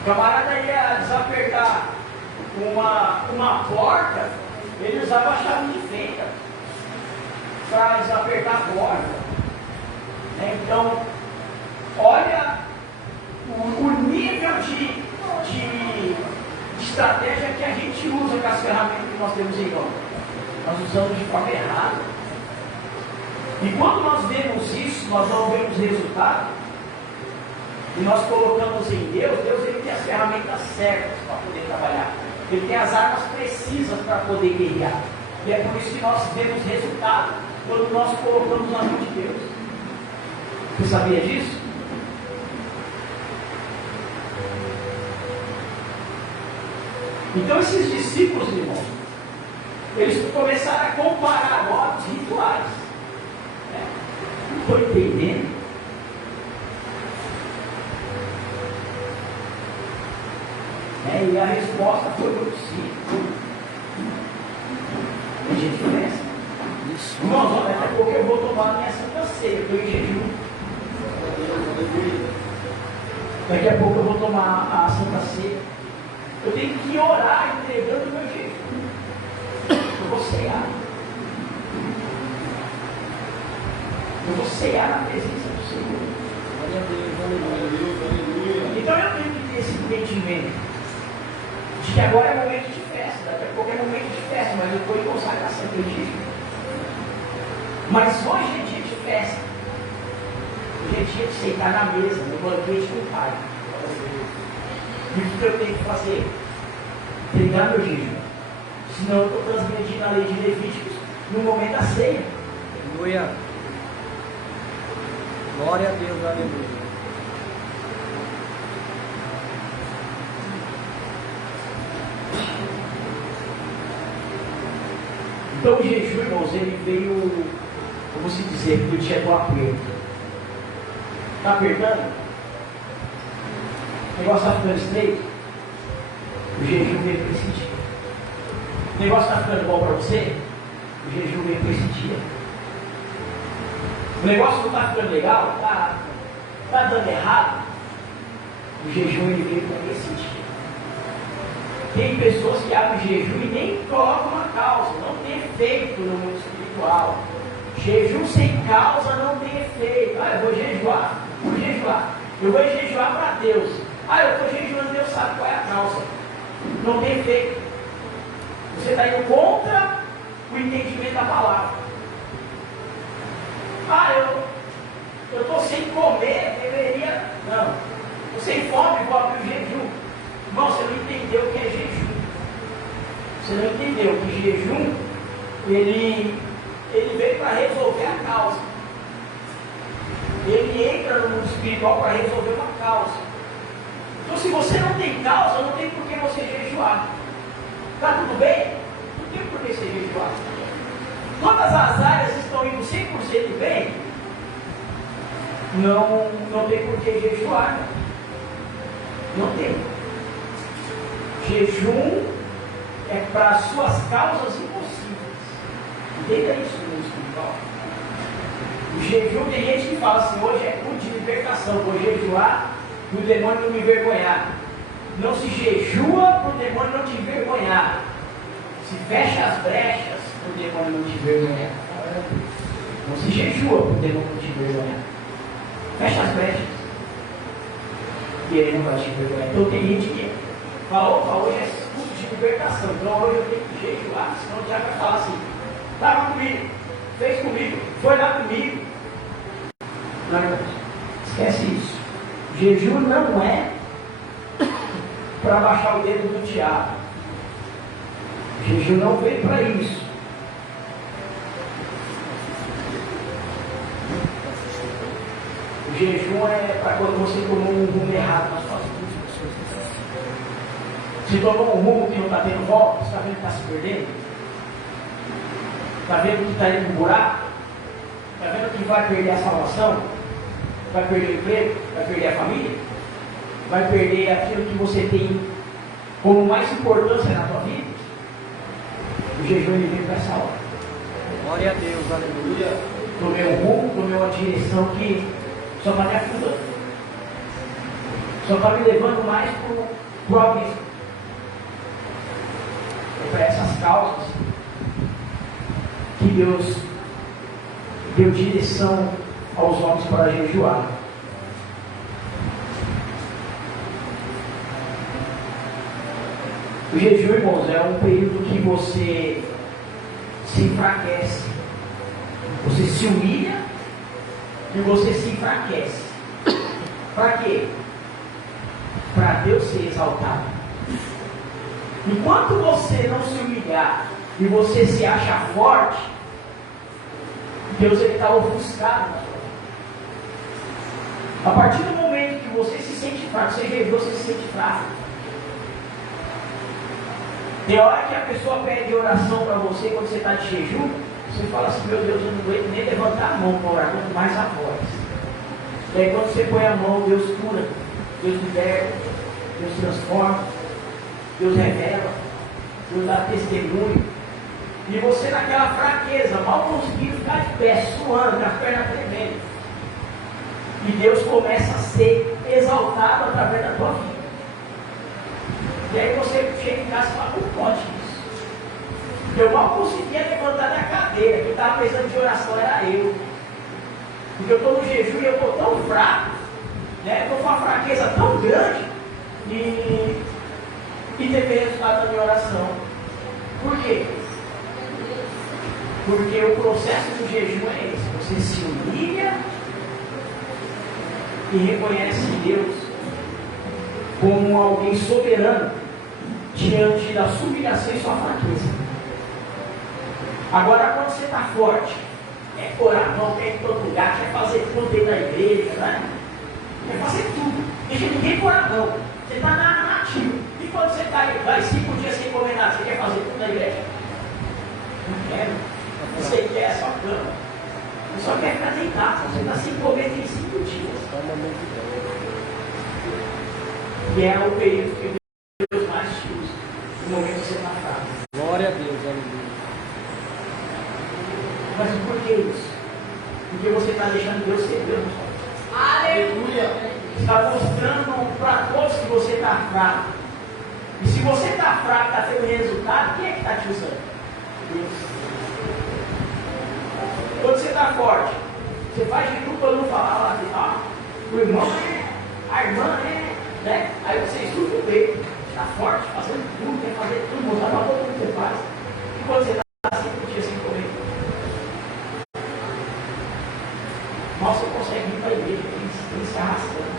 O camarada ia desapertar uma porta, ele usava a chave de fenda para desapertar a porta. Então, olha o nível de estratégia que a gente usa com as ferramentas que nós temos em mão. Nós usamos de forma errada. E quando nós vemos isso, nós não vemos resultado. E nós colocamos em Deus, ele tem as ferramentas certas para poder trabalhar. Ele tem as armas precisas para poder guerrear. E é por isso que nós vemos resultado quando nós colocamos na mão de Deus. Você sabia disso? Então esses discípulos, irmãos, eles começaram a comparar agora os rituais. Não estou entendendo. Né? E a resposta foi muito simples. Tem gente que pensa. Irmãos, daqui a pouco eu vou tomar a minha santa ceia, eu estou em jejum. Daqui a pouco eu vou tomar a santa ceia. Eu tenho que orar entregando o meu jejum. Eu vou cear. Eu vou cear na presença do Senhor. Então eu tenho que ter esse entendimento de que agora é momento de festa, daqui a pouco é momento de festa, mas eu estou em consagração do jejum. Mas hoje é dia de festa. Hoje é dia de sentar na mesa, no banquete com o Pai. E o que eu tenho que fazer? Entregar meu jejum. Senão eu estou transgredindo a lei de Levíticos no momento da ceia. Aleluia. Glória a Deus, aleluia. Então o jejum, irmãos, ele veio, como se dizer, porque tinha do aperto. Está apertando? O negócio está ficando estreito? O jejum veio para esse dia. O negócio está ficando bom para você? O jejum veio para esse dia. O negócio não está ficando legal? Está dando errado? O jejum ele veio para esse dia. Tem pessoas que abrem jejum e nem colocam uma causa, não tem efeito no mundo espiritual. Jejum sem causa não tem efeito. Eu vou jejuar. Eu vou jejuar para Deus. Eu estou jejuando, Deus sabe qual é a causa. Não tem efeito. Você está indo contra o entendimento da palavra. Eu estou sem comer, deveria. Não. Estou sem fome, vou abrir o jejum. Irmão, você não entendeu o que é jejum. Você não entendeu que jejum, ele veio para resolver a causa. Ele entra no mundo espiritual para resolver uma causa. Então, se você não tem causa, não tem por que você jejuar. Está tudo bem? Não tem por que você jejuar. Todas as áreas estão indo 100% bem. Não tem por que jejuar. Não tem. Jejum é para as suas causas impossíveis. Entenda isso no mundo espiritual. O jejum, tem gente que fala assim, hoje é culto de libertação, vou jejuar para o demônio não me envergonhar. Não se jejua para o demônio não te envergonhar. Se fecha as brechas para o demônio não te envergonhar. Não se jejua para o demônio não te envergonhar. Fecha as brechas. E ele não vai te envergonhar. Então tem gente que fala, opa, hoje é culto de libertação, então hoje eu tenho que jejuar, senão o diabo vai falar assim, estava comigo, fez comigo, foi lá comigo. Não, irmãos, esquece isso. Jejum não é para baixar o dedo do diabo. Jejum não veio para isso. O jejum é para quando você tomou um rumo errado na sua vida. Você tomou um rumo que não está tendo volta, você está vendo que está se perdendo? Está vendo que está indo no buraco? Está vendo que vai perder a salvação? Vai perder o emprego? Vai perder a família? Vai perder aquilo que você tem como mais importância na sua vida? O jejum ele vem para essa hora. Glória a Deus, aleluia. Tomei um rumo, tomei uma direção que só está me afundando. Só está me levando mais para o abismo. É para essas causas que Deus deu direção aos homens para jejuar. O jejum, irmãos, é um período que você se enfraquece. Você se humilha e você se enfraquece. Para quê? Para Deus ser exaltado. Enquanto você não se humilhar e você se acha forte, Deus está ofuscado na sua vida. A partir do momento que você se sente fraco, você jejua, você se sente fraco. Tem hora que a pessoa pede oração para você quando você está de jejum, você fala assim, meu Deus, eu não aguento nem levantar a mão para orar, quanto mais a voz. Daí quando você põe a mão, Deus cura, Deus liberta, Deus transforma. Deus revela, Deus dá testemunho. E você naquela fraqueza, mal conseguindo ficar de pé, suando, com a perna tremendo. E Deus começa a ser exaltado através da tua vida. E aí você chega em casa e fala, não pode isso. Eu mal conseguia levantar da cadeira, quem estava precisando de oração era eu. Porque eu estou no jejum e eu estou tão fraco, né? Estou com uma fraqueza tão grande e teve resultado da minha oração. Por quê? Porque o processo do jejum é esse. Você se humilha e reconhece Deus como alguém soberano diante da sua humilhação e sua fraqueza. Agora, quando você está forte, quer orar a mão, quer ir em todo lugar, quer fazer tudo dentro da igreja, né? Quer fazer tudo. Deixa ninguém pôr a mão. Você está na ativa. E quando você está aí, vai 5 dias sem comer nada, você quer fazer tudo na igreja? Não quero. Você quer a sua cama. Você só quer ficar deitado. Você está sem comer tem 5 dias. E é o período que Deus mais te usa. No momento que você está fraco. Glória a Deus, aleluia. Mas por que isso? Porque você está deixando Deus ser Deus. Aleluia. Está mostrando para todos que você está fraco. E se você está fraco, está tendo resultado, quem é que está te usando? Deus. Quando você está forte, você faz de tudo para não falar lá de o irmão a irmã né? Aí você estuda o peito, está forte, fazendo tudo, quer fazer tudo, mostrar para todo mundo que você faz. E quando você está 5 dias sem comer, mal você consegue ir para a igreja, tem se arrastando.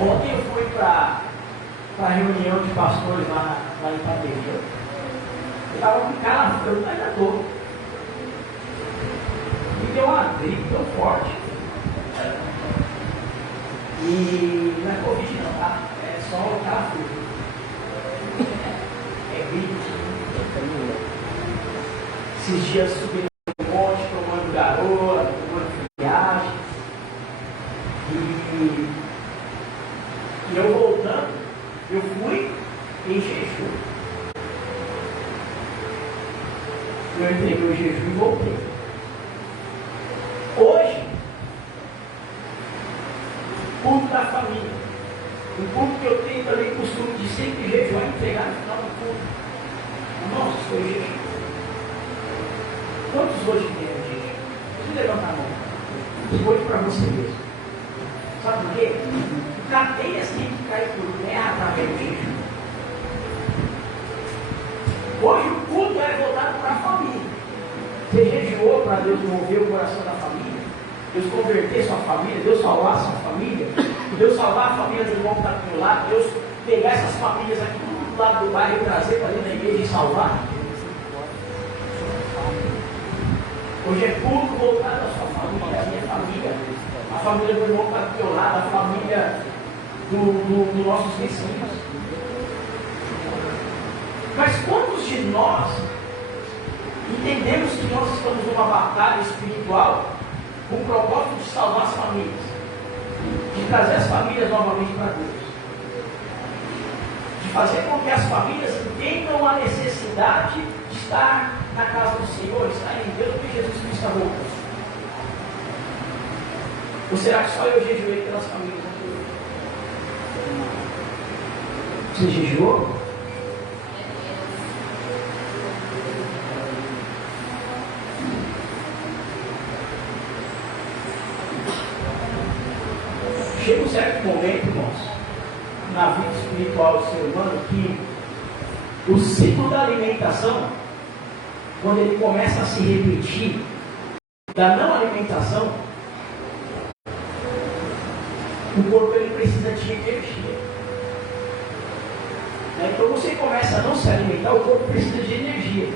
Ontem eu fui para a reunião de pastores lá em Itapevi. Eu estava com calafrio, eu ainda estou. Me deu uma gripe tão forte. E não é Covid não, tá? É só o calafrio. É gripe. Esses dias subindo um monte, tomando garoa, tomando viagem. E eu voltando, eu fui em jejum. Eu entreguei o jejum e voltei. Hoje, culto da família. Um culto que eu tenho também costume de sempre jejuar e entregar no final do culto. Nossa, foi jejum. Quantos hoje tem jejum? Deixa eu levantar a mão. Escolhe para você mesmo. Sabe por quê? Cadeias têm que cair por terra através do jejum. Hoje o culto é voltado para a família. Você jejuou para Deus mover o coração da família, Deus converter sua família, Deus salvar sua família, Deus salvar a família do irmão que está do meu lado, Deus pegar essas famílias aqui do lado do bairro e trazer para dentro da igreja e salvar. Hoje é culto voltado à sua família, à minha família, a família do irmão que está do meu lado, a família dos nossos vizinhos. Mas quantos de nós entendemos que nós estamos numa batalha espiritual com o propósito de salvar as famílias, de trazer as famílias novamente para Deus, de fazer com que as famílias entendam a necessidade de estar na casa do Senhor, estar em Deus, porque Jesus Cristo está voltando? Ou será que só eu jejuei pelas famílias aqui? Você jejuou? Chega um certo momento, irmãos, na vida espiritual do ser humano, que o ciclo da alimentação, quando ele começa a se repetir, da não alimentação, o corpo ele precisa de energia. Então você começa a não se alimentar, o corpo precisa de energia.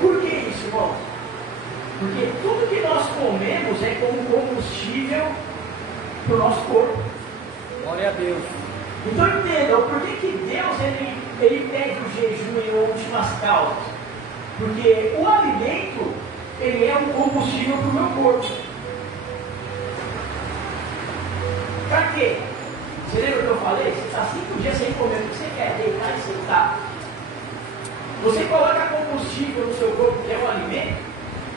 Por que isso, irmãos? Porque tudo que nós comemos é como combustível para o nosso corpo. Glória a Deus. Então entendam, por que Deus ele pede o jejum em últimas causas? Porque o alimento, ele é um combustível para o meu corpo. Para quê? Você lembra que eu falei? Você está 5 dias sem comer o que você quer, deitar e sentar. Você coloca combustível no seu corpo, que é um alimento,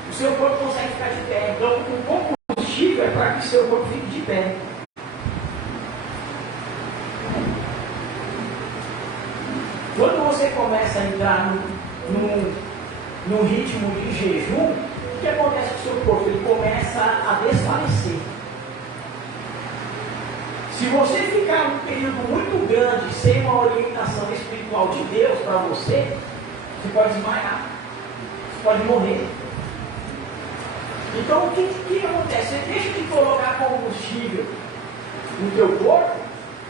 o seu corpo consegue ficar de pé. Então, o combustível é para que o seu corpo fique de pé. Quando você começa a entrar num ritmo de jejum, o que acontece com o seu corpo? Ele começa a desfalecer. Se você ficar um período muito grande sem uma orientação espiritual de Deus para você, você pode desmaiar, você pode morrer. Então o que acontece? Você deixa de colocar combustível no teu corpo,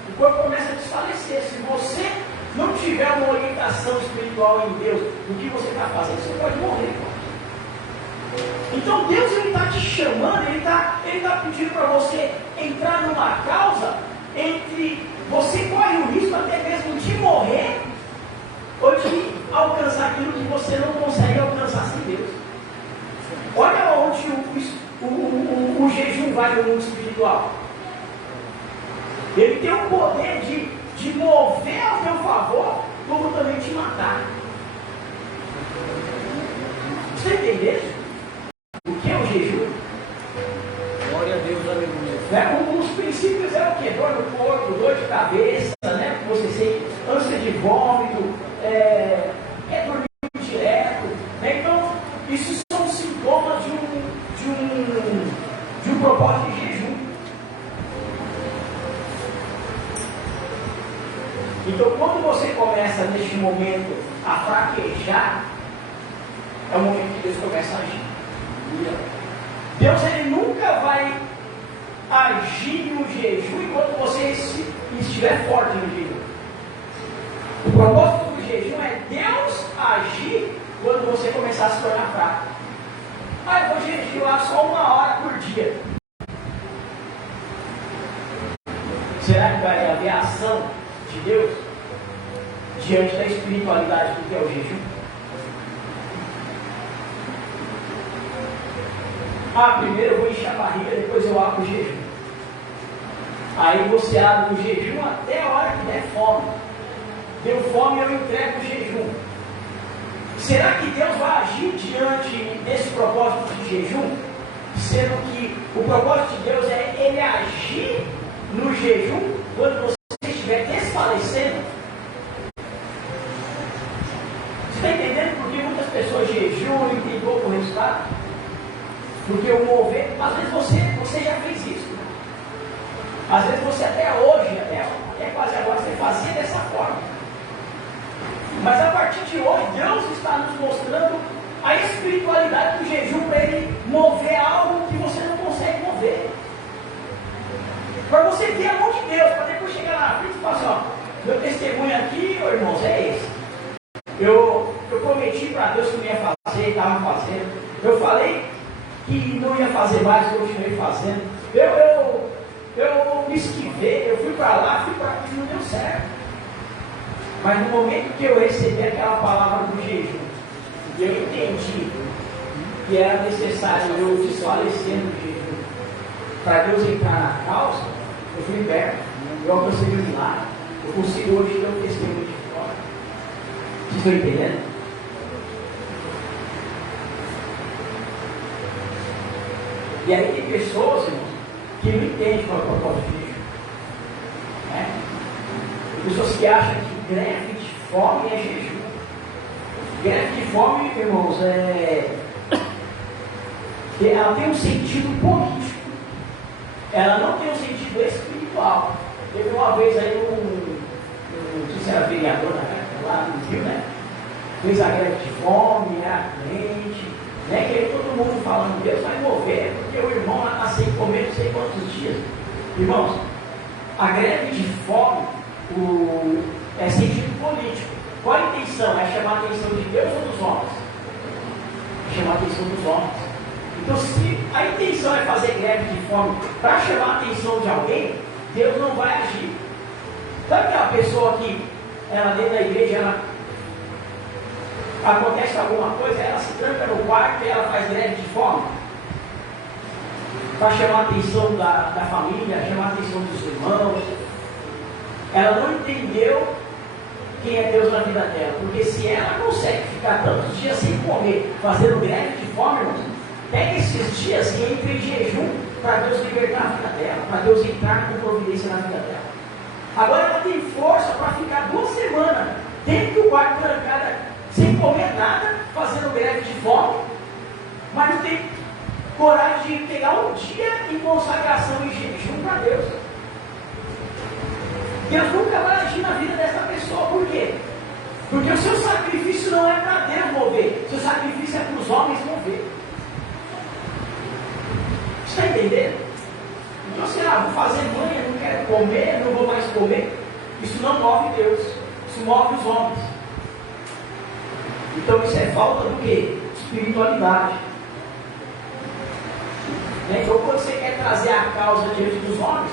o corpo começa a desfalecer. Se você não tiver uma orientação espiritual em Deus do que você está fazendo, você pode morrer. Então Deus está te chamando, Ele está pedindo para você entrar numa causa entre você corre o risco até mesmo de morrer ou de alcançar aquilo que você não consegue alcançar sem Deus. Olha onde o jejum vai no mundo espiritual. Ele tem o poder de mover ao teu favor, como também te matar. Você entendeu? O que é o jejum? Glória a Deus, aleluia. Um dos princípios é o que? Dor no corpo, dor de cabeça, né? Você sente ânsia de vômito, dormir direto. Né? Então, isso são sintomas de um propósito de jejum. Então, quando você começa neste momento a fraquejar, é o momento que Deus começa a agir. Deus ele nunca vai agir no jejum enquanto você estiver forte no jejum. O propósito do jejum é Deus agir quando você começar a se tornar fraco. Eu vou jejuar só 1 hora por dia. Será que vai haver ação de Deus diante da espiritualidade do que é o jejum? Primeiro eu vou encher a barriga, depois eu abro o jejum. Aí você abre o jejum até a hora que der fome. Deu fome, eu entrego o jejum. Será que Deus vai agir diante desse propósito de jejum? Sendo que o propósito de Deus é Ele agir no jejum quando você estiver desfalecendo. Você está entendendo por que muitas pessoas jejuam e tem pouco resultado? Porque o mover, às vezes você já fez isso. Né? Às vezes você até hoje, até quase agora, você fazia dessa forma. Mas a partir de hoje, Deus está nos mostrando a espiritualidade do jejum para Ele mover algo que você não consegue mover. Para você ver a mão de Deus, para depois chegar lá na frente e falar assim, ó, meu testemunho aqui, irmãos, é esse. Eu prometi para Deus que não ia fazer e estava fazendo. Eu falei que não ia fazer mais, continuei fazendo. Eu me esquivei, eu fui para lá, fui para cá e não deu certo. Mas no momento que eu recebi aquela palavra do jejum, eu entendi que era necessário eu desfalecer no jejum para Deus entrar na causa, eu fui liberto, eu alcancei o milagre, eu consigo hoje ter um testemunho de fora. Vocês estão entendendo? E aí tem pessoas, irmãos, que não entendem qual é o propósito de jejum. Né? Tem pessoas que acham que greve de fome é jejum. Greve de fome, irmãos, ela tem um sentido político. Ela não tem um sentido espiritual. Teve uma vez aí não sei se era vereador lá no Rio, né? Fez a greve de fome, era crente. Né, que aí todo mundo falando, Deus vai mover, porque o irmão lá está sem comer não sei quantos dias. Irmãos, a greve de fome é sentido político. Qual a intenção? É chamar a atenção de Deus ou dos homens? É chamar a atenção dos homens. Então, se a intenção é fazer greve de fome para chamar a atenção de alguém, Deus não vai agir. Sabe aquela pessoa que ela dentro da igreja, acontece alguma coisa, ela se tranca no quarto e ela faz greve de fome? para chamar a atenção da família, chamar a atenção dos irmãos. Ela não entendeu quem é Deus na vida dela, porque se ela consegue ficar tantos dias sem comer, fazendo greve de fome, irmãos, pega esses dias e entre em jejum para Deus libertar a vida dela, para Deus entrar com providência na vida dela. Agora ela tem força para ficar 2 semanas dentro do quarto trancada, sem comer nada, fazendo greve de fome, mas não tem coragem de pegar um dia em consagração e jejum para Deus. Deus nunca vai agir na vida dessa pessoa. Por quê? Porque o seu sacrifício não é para Deus mover, o seu sacrifício é para os homens mover. Está entendendo? Então, sei lá, vou fazer manha, não quero comer, não vou mais comer. Isso não move Deus, isso move os homens. Então, isso é falta do quê? Espiritualidade. Então, quando você quer trazer a causa diante dos homens,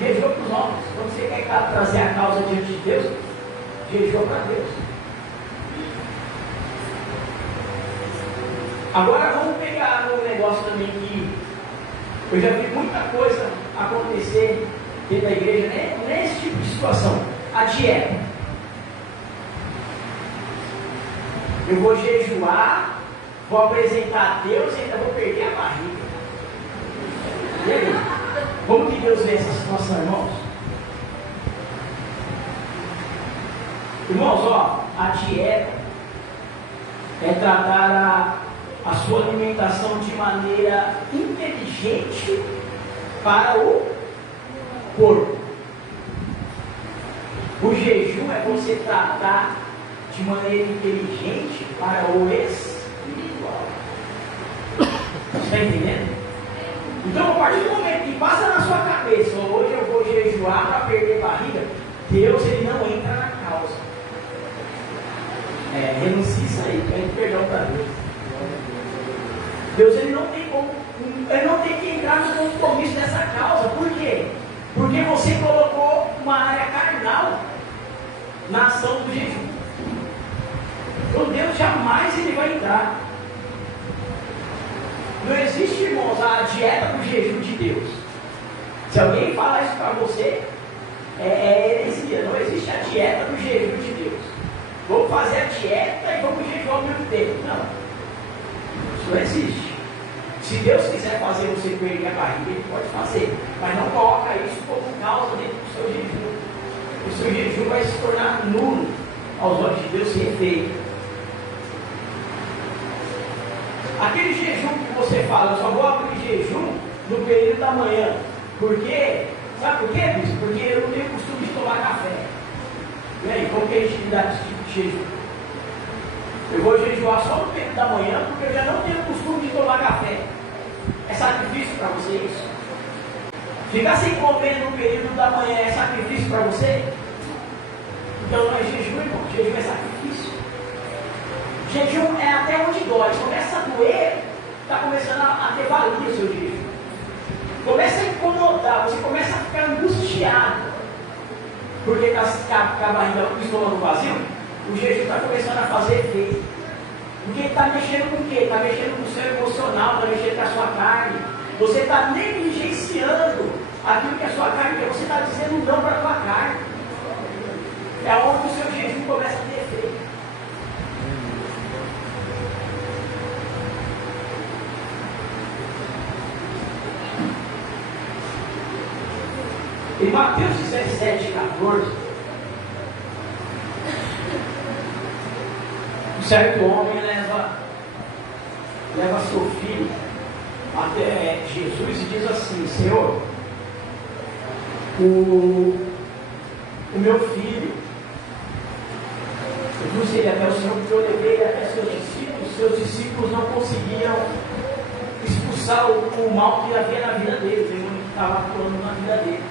jejua para os homens. Quando você quer trazer a causa diante de Deus, jejua para Deus. Agora vamos pegar um negócio também que eu já vi muita coisa acontecer dentro da igreja, né? Nesse tipo de situação. A dieta. Eu vou jejuar, vou apresentar a Deus e ainda vou perder a barriga. E aí? Como que Deus vê essa situação, irmãos? Irmãos, ó, a dieta é tratar a sua alimentação de maneira inteligente para o corpo. O jejum é você tratar de maneira inteligente para o espiritual. Você está entendendo? Então, a partir do momento que passa na sua cabeça, hoje eu vou jejuar para perder barriga, Deus ele não entra na causa. Renuncie isso aí, pede perdão para Deus. Deus ele não tem que entrar no compromisso dessa causa. Por quê? Porque você colocou uma área carnal na ação do jejum. Então Deus jamais ele vai entrar. Não existe, irmãos, a dieta do jejum de Deus. Se alguém falar isso para você, é heresia. Não existe a dieta do jejum de Deus. Vamos fazer a dieta e vamos jejuar ao mesmo tempo. Não. Isso não existe. Se Deus quiser fazer você perder a barriga, Ele pode fazer. Mas não coloca isso como causa dentro do seu jejum. O seu jejum vai se tornar nulo aos olhos de Deus, sem efeito. Aquele jejum que você fala, eu só vou abrir jejum no período da manhã. Por quê? Sabe por quê, bispo? Porque eu não tenho costume de tomar café. E aí, como que a gente dá esse tipo de jejum? Eu vou jejuar só no período da manhã, porque eu já não tenho costume de tomar café. É sacrifício para você isso? Ficar sem comer no período da manhã é sacrifício para você? Então não é jejum, irmão. Jejum é sacrifício. Jejum é até onde dói. Começa a doer, está começando a ter valia o seu jejum. Começa a incomodar, você começa a ficar angustiado. Porque com a barriga, com o estômago vazio, o jejum está começando a fazer efeito. Porque está mexendo com o quê? Está mexendo com o seu emocional, está mexendo com a sua carne. Você está negligenciando aquilo que a sua carne quer. Você está dizendo não para a sua carne. É onde o seu jejum começa a ter efeito. Em Mateus 17, 14, um certo homem leva seu filho até Jesus e diz assim: Senhor, o meu filho, eu trouxe ele até o Senhor porque eu levei ele até seus discípulos não conseguiam expulsar o mal que havia na vida dele, o demônio que estava atuando na vida dele.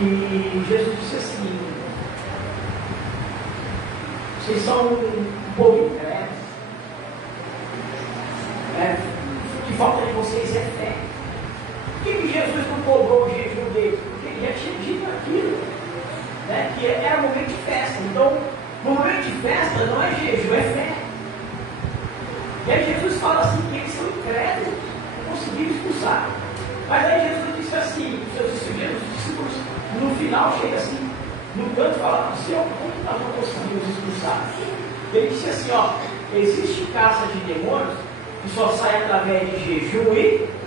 E Jesus disse assim: vocês são um povo incrédulo. O que falta de vocês é fé. Por que Jesus não cobrou o jejum deles? Porque ele já tinha dito aquilo, né? Que era momento de festa. Então, no momento de festa não é jejum, é fé. E aí Jesus fala assim que eles são incrédulos. Ou expulsar. Mas aí Jesus disse assim, seus discípulos, no final chega assim, no canto, fala, Senhor, como que nós não conseguimos expulsar? Ele disse assim, ó, existe caça de demônios que só sai através de jejum e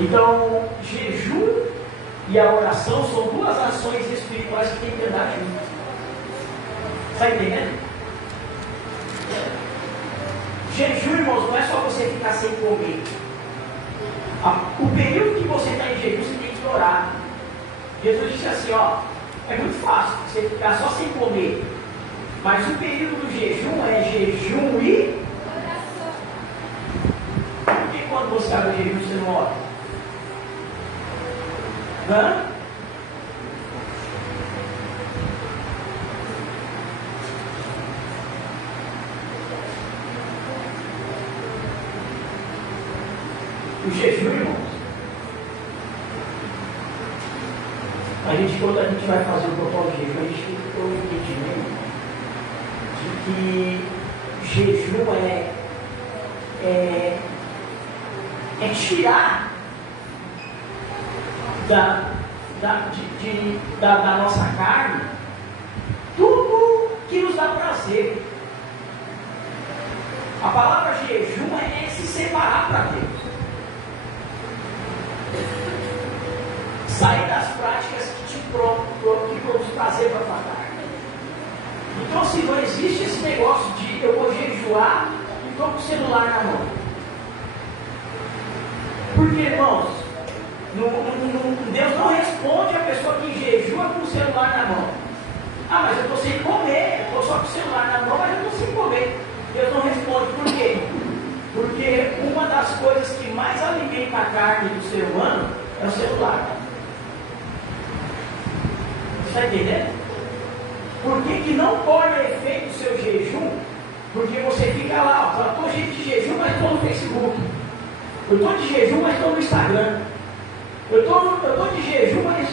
então, jejum e a oração são duas ações espirituais que tem que andar juntas. Está entendendo? Jejum, irmãos, não é só você ficar sem comer. O período que você está em jejum, você tem que orar. Jesus disse assim, ó, é muito fácil você ficar só sem comer. Mas o período do jejum é jejum e oração. Por que quando você abre o jejum, você não ora? Hã? O jejum, irmãos, quando a gente vai fazer o protocolo de jejum, a gente tem que ter um entendimento de que jejum é tirar da nossa carne tudo que nos dá prazer. A palavra jejum é se separar para Deus. Sair das práticas que te produzem prazer para a tua carne. Então, assim, não existe esse negócio de eu vou jejuar e estou com o celular na mão. Porque, irmãos, Deus não responde a pessoa que jejua com o celular na mão. Ah, mas eu estou sem comer, eu estou só com o celular na mão, mas eu estou sem comer. Deus não responde. Por quê? Porque uma das coisas que mais alimenta a carne do ser humano é o celular. Está entendendo? Por que não torna efeito o seu jejum? Porque você fica lá, ó, eu estou de jejum, mas estou no Facebook. Eu estou de jejum, mas estou no Instagram. Eu estou de jejum, mas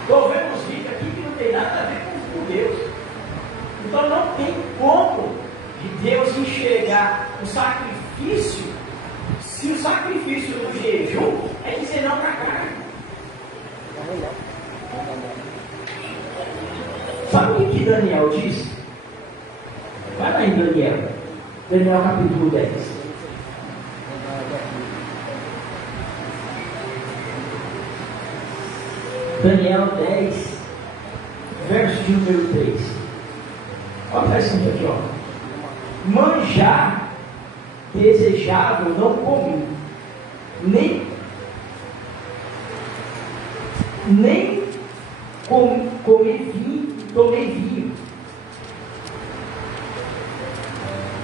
estou vendo uns vídeos aqui que não tem nada a ver com Deus. Então não tem como de Deus enxergar o sacrifício, se o sacrifício do jejum é dizer não para a carne. Sabe o que Daniel diz? Vai lá em Daniel. Daniel capítulo 10. Daniel 10, verso de número 3. Olha essa aqui, ó. Manjar desejável não comi, nem tomei vinho,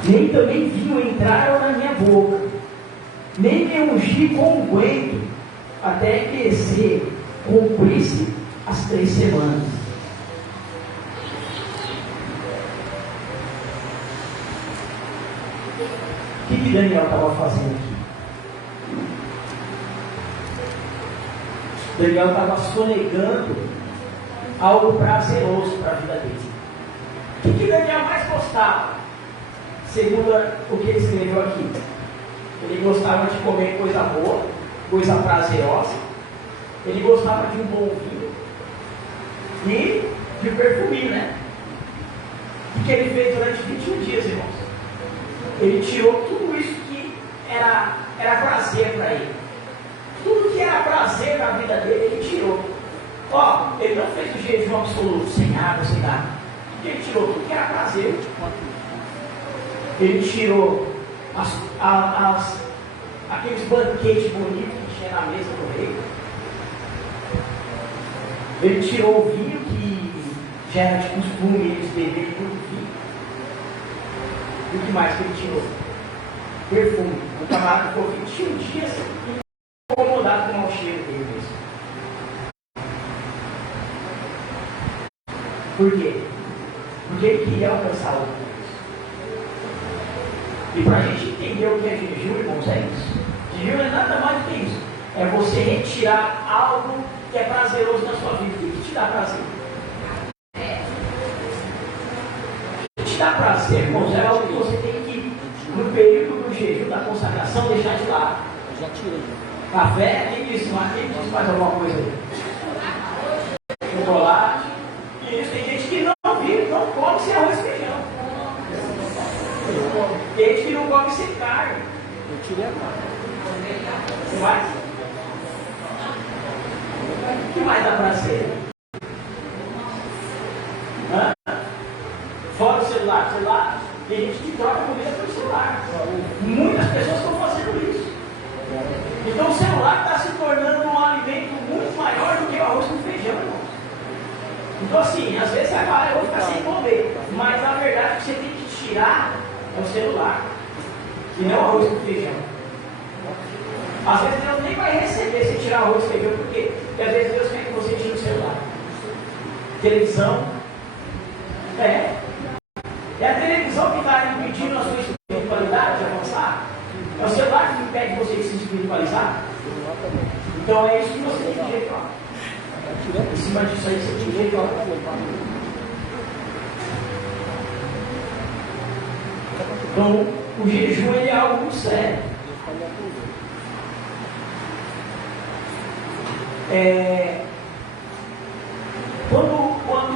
nem também vinho entraram na minha boca, nem me ungi com unguento, até que se cumprisse as 3 semanas. O que Daniel estava fazendo aqui? Daniel estava sonegando algo prazeroso para a vida dele. O que Daniel mais gostava? Segundo o que ele escreveu aqui, ele gostava de comer coisa boa, coisa prazerosa. Ele gostava de um bom vinho e de perfume, né? O que ele fez durante 21 dias, irmãos? Ele tirou tudo isso que era prazer para ele. Tudo que era prazer na vida dele, ele tirou. Ó, ele não fez o jejum absoluto, sem água, sem nada. Ele tirou tudo que era prazer. Ele tirou aqueles banquetes bonitos que tinha na mesa do rei. Ele tirou o vinho que já era de costume eles beberem muito vinho. E o que mais que ele tirou? Perfume. O camarada ficou 21 dias incomodado com o mau cheiro dele mesmo. Por quê? Porque ele queria alcançar o Deus. E para a gente entender o que é jejum, irmãos, é isso. Jejum é nada mais do que isso. É você retirar algo que é prazeroso na sua vida. O que te dá prazer? dá prazer, irmãos, é algo que você tem que, no período do jejum, da consagração, deixar de lado. Já tirei. Café, quem disse mais alguma coisa aí? Chocolate. Isso, tem gente que não vive, não come sem arroz e feijão. Tem gente que não come sem carne. Eu tirei a carne. Você vai? O que mais dá prazer? Hã? Fora o celular. Tem gente que troca comida pelo celular. Muitas pessoas estão fazendo isso. Então o celular está se tornando um alimento muito maior do que o arroz com feijão, irmão. Então assim, às vezes você fala, eu vou ficar sem comer. Mas na verdade o que você tem que tirar é o celular. E não é o arroz com feijão. Às vezes Deus nem vai receber se tirar o arroz com feijão. Por quê? Porque às vezes Deus quer que você tire o celular. Televisão. É a televisão que está impedindo a sua espiritualidade de avançar. É o celular que impede você de se espiritualizar. Então é isso que você tem direito. Em cima disso aí você tem direito. Então o jejum ele é algo muito sério. Quando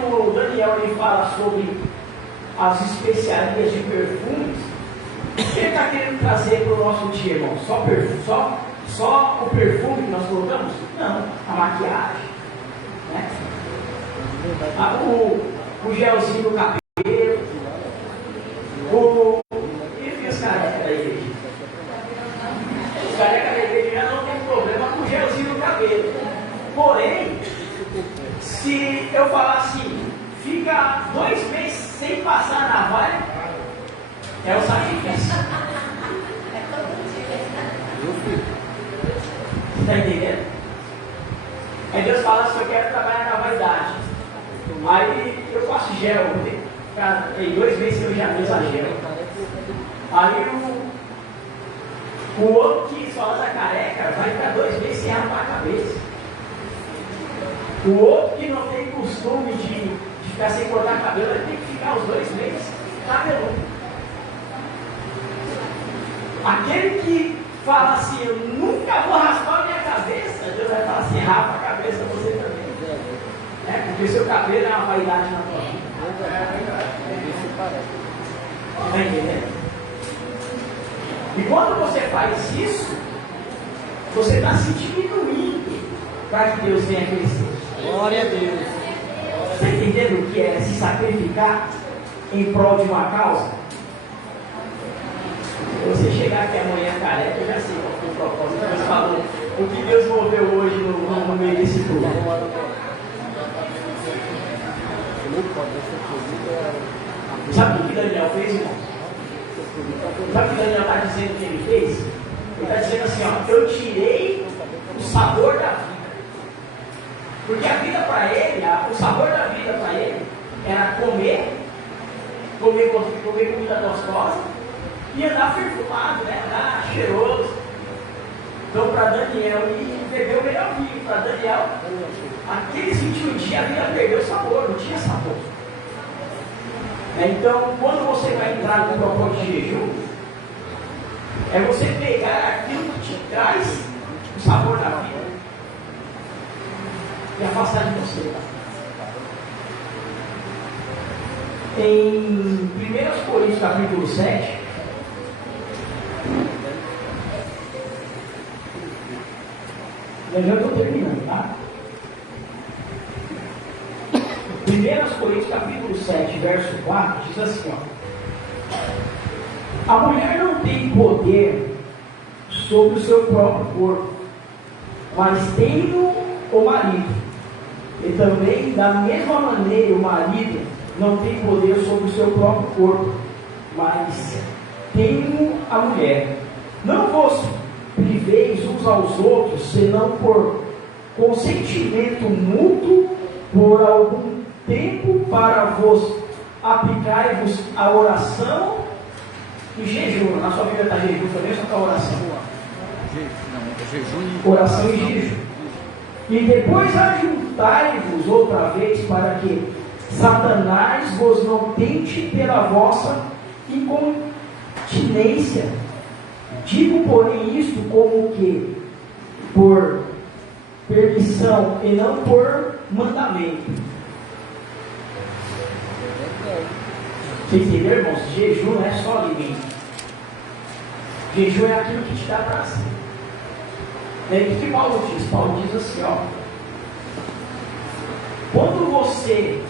o Daniel ele fala sobre as especiarias de perfumes, o que ele está querendo trazer para o nosso dia, irmão? Só o perfume que nós colocamos? Não, a maquiagem, né? O gelzinho do cabelo, e os carecas da igreja? Os carecas da igreja já não tem problema com o gelzinho do cabelo. Porém, se eu falar assim, fica 2 meses sem passar na navalha, é o sacrifício. Está entendendo? Aí Deus fala assim, eu quero trabalhar na vaidade. Aí eu faço gel, tem 2 meses que eu já fiz a gel. Aí o outro que só anda careca vai ficar 2 meses sem rapar a cabeça. O outro que não tem costume de ficar sem cortar cabelo, ele tem que ficar os 2 meses cabeludo. Aquele que fala assim, eu nunca vou raspar minha cabeça, Deus vai falar assim, rapa a cabeça você também. Porque seu cabelo é uma vaidade na tua vida. Está entendendo? E quando você faz isso, você está se diminuindo para que Deus venha crescer. Glória a Deus. Está entendendo o que é se sacrificar em prol de uma causa? Se você chegar aqui amanhã careca, eu já sei qual foi o propósito. Deus falou o que Deus moveu hoje no meio desse culto. Sabe o que Daniel fez, irmão? Sabe o que Daniel está dizendo que ele fez? Ele está dizendo assim, ó, eu tirei o sabor da vida. Porque a vida para ele, o sabor da vida para ele, era comer comida gostosa e andar perfumado, né? Andar cheiroso. Então para Daniel, ele bebeu o melhor vinho. Para Daniel, aqueles 21 dias a vida perdeu o sabor, não tinha sabor. Então, quando você vai entrar no propósito de jejum, é você pegar aquilo que te traz o sabor da vida e afastar de você. Em 1 Coríntios capítulo 7, eu já estou terminando, tá? 1 Coríntios capítulo 7, verso 4, diz assim, ó, a mulher não tem poder sobre o seu próprio corpo, mas tem-no o marido. E também, da mesma maneira, o marido não tem poder sobre o seu próprio corpo, mas tem-no a mulher. Não vos priveis uns aos outros, senão por consentimento mútuo, por algum tempo, para vos aplicar-vos a oração e jejum. Na sua Bíblia está jejum também, só está oração. Oração e jejum. E depois ajuntai-vos outra vez, para que, Satanás vos não tente pela vossa incontinência. Digo, porém, isto como que por permissão e não por mandamento. Você entendeu, irmãos? Jejum não é só alimento. Jejum é aquilo que te dá prazer. O que Paulo diz? Paulo diz assim, ó. Quando você,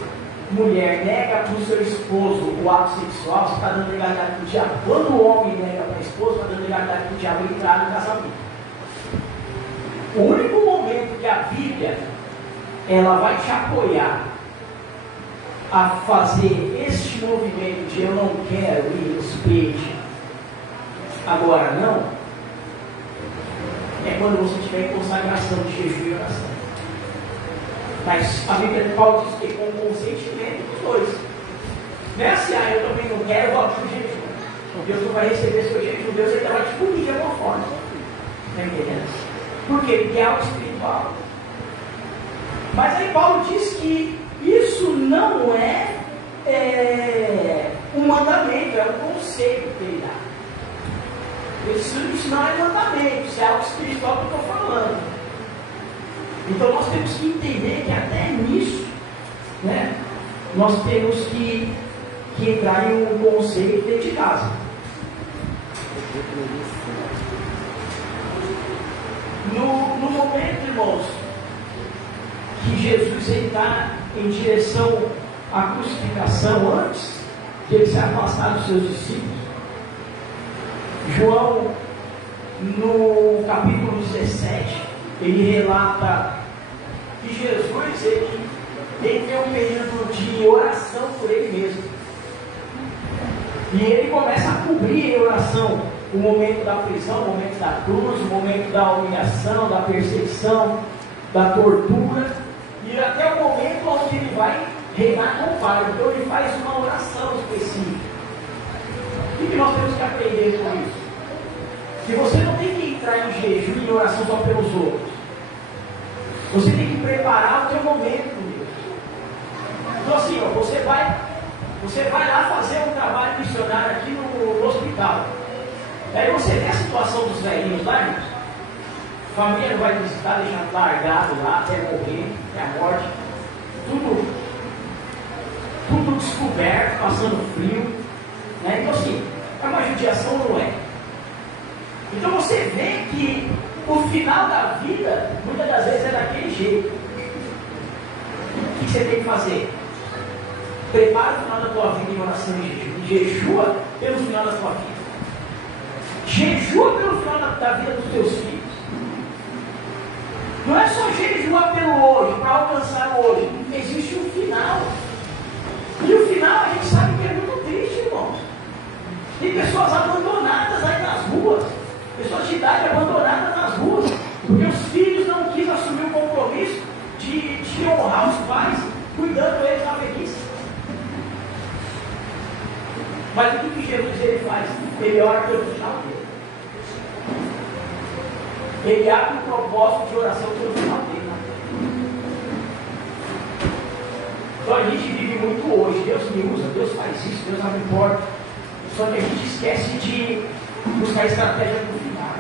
mulher, nega para o seu esposo o ato sexual, você está dando legalidade para o diabo. Quando o homem nega para a esposa, está dando legalidade para o diabo entrar no casamento. O único momento que a Bíblia ela vai te apoiar a fazer este movimento de eu não quero ir nos peitos, agora não, é quando você estiver em consagração de jejum e oração. Mas a Bíblia de Paulo diz que com o consentimento dos dois. Não é assim, eu também não quero, volto para o jejum. Deus não vai receber seu jejum, Deus ainda vai te punir de alguma forma. Está entendendo? Por quê? Porque é algo espiritual. Mas aí Paulo diz que isso não é um mandamento, é um conselho que ele dá. Isso não é mandamento, isso é algo espiritual que eu estou falando. Então nós temos que entender que até nisso, né, nós temos que entrar em um conceito dentro de casa. No momento, irmãos, que Jesus está em direção à crucificação, antes de ele se afastar dos seus discípulos, João, no capítulo 17, ele relata que Jesus ele teve um período de oração por ele mesmo. E ele começa a cobrir em oração o momento da prisão, o momento da cruz, o momento da humilhação, da perseguição, da tortura, e até o momento onde ele vai reinar com o Pai. Então ele faz uma oração específica. O que nós temos que aprender com isso? Que você não tem que entrar em jejum e em oração só pelos outros. Você tem que preparar o teu momento com Deus. Então assim, você vai lá fazer um trabalho missionário aqui no hospital. Aí você vê a situação dos velhinhos lá, irmãos. A família não vai visitar, deixar largado lá até morrer, até a morte. Tudo descoberto, passando frio. Né? Então assim, é uma judiação, não é? Então você vê que o final da vida, muitas das vezes, é daquele jeito. O que você tem que fazer? Prepara o final da tua vida em oração e jejum. Jejua pelo final da tua vida. Jejua pelo final da vida dos teus filhos. Não é só jejuar pelo hoje, para alcançar o hoje. Existe um final. E o final a gente sabe que é muito triste, irmãos. Tem pessoas abandonadas aí nas ruas. Pessoas de idade abandonadas nas ruas. Porque os filhos não quis assumir o compromisso de honrar os pais, cuidando eles na velhice. Mas o que Jesus ele faz? Ele ora pelo final dele. Ele abre um propósito de oração pelo final dele. Então a gente vive muito hoje. Deus me usa, Deus faz isso, Deus abre porta. Só que a gente esquece de buscar a estratégia do final.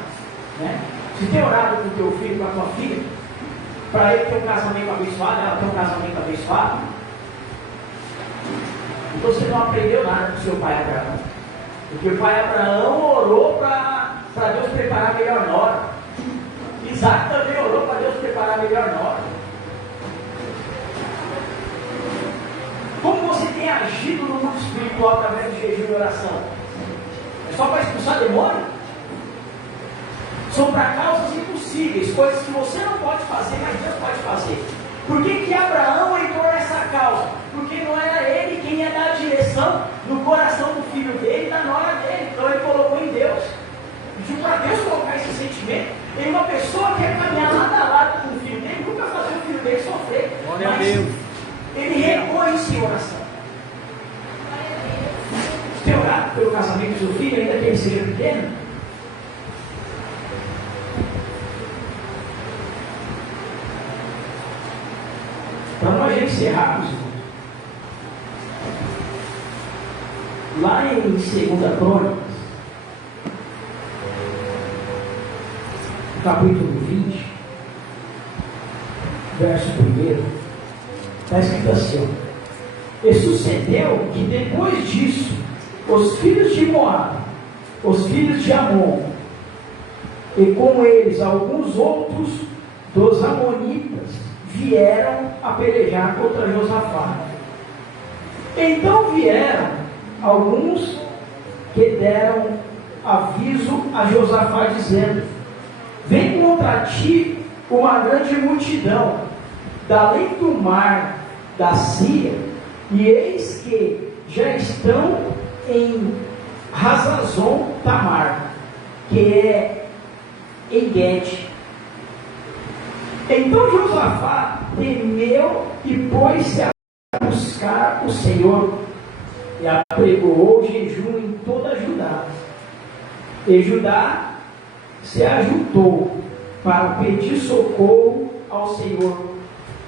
Né? Se tem orado com o teu filho, com a tua filha, para ele ter um casamento abençoado, ela ter um casamento abençoado, então você não aprendeu nada com o seu pai Abraão. Porque o pai Abraão orou para Deus preparar a melhor nora. Isaac também orou para Deus preparar a melhor nora. Como você tem agido no mundo espiritual através de jejum e oração? É só para expulsar demônio? São para causas impossíveis, coisas que você não pode fazer, mas Deus pode fazer. Por que Abraão entrou nessa causa? Porque não era ele quem ia dar a direção no coração do filho dele e da nora dele. Então ele colocou em Deus. Pediu para Deus colocar esse sentimento em uma pessoa que ia caminhar lado a lado com o filho dele, nunca fazer o filho dele sofrer. Glória mas a Deus. Ele regou isso em oração. Você tem orado pelo casamento do seu filho, ainda que ele seja pequeno? Para nós encerrarmos, Lá em 2 Crônicas, capítulo 20, verso 1, está escrito assim: e sucedeu que depois disso, os filhos de Moabe, os filhos de Amon, e com eles alguns outros dos amonitas, vieram a pelejar contra Josafá. Então vieram alguns que deram aviso a Josafá, dizendo: vem contra ti uma grande multidão, da além do mar da Síria, e eis que já estão em Hazazon Tamar, que é em Guete. Então Josafá temeu e pôs-se a buscar o Senhor, e apregoou jejum em toda Judá. E Judá se ajuntou para pedir socorro ao Senhor.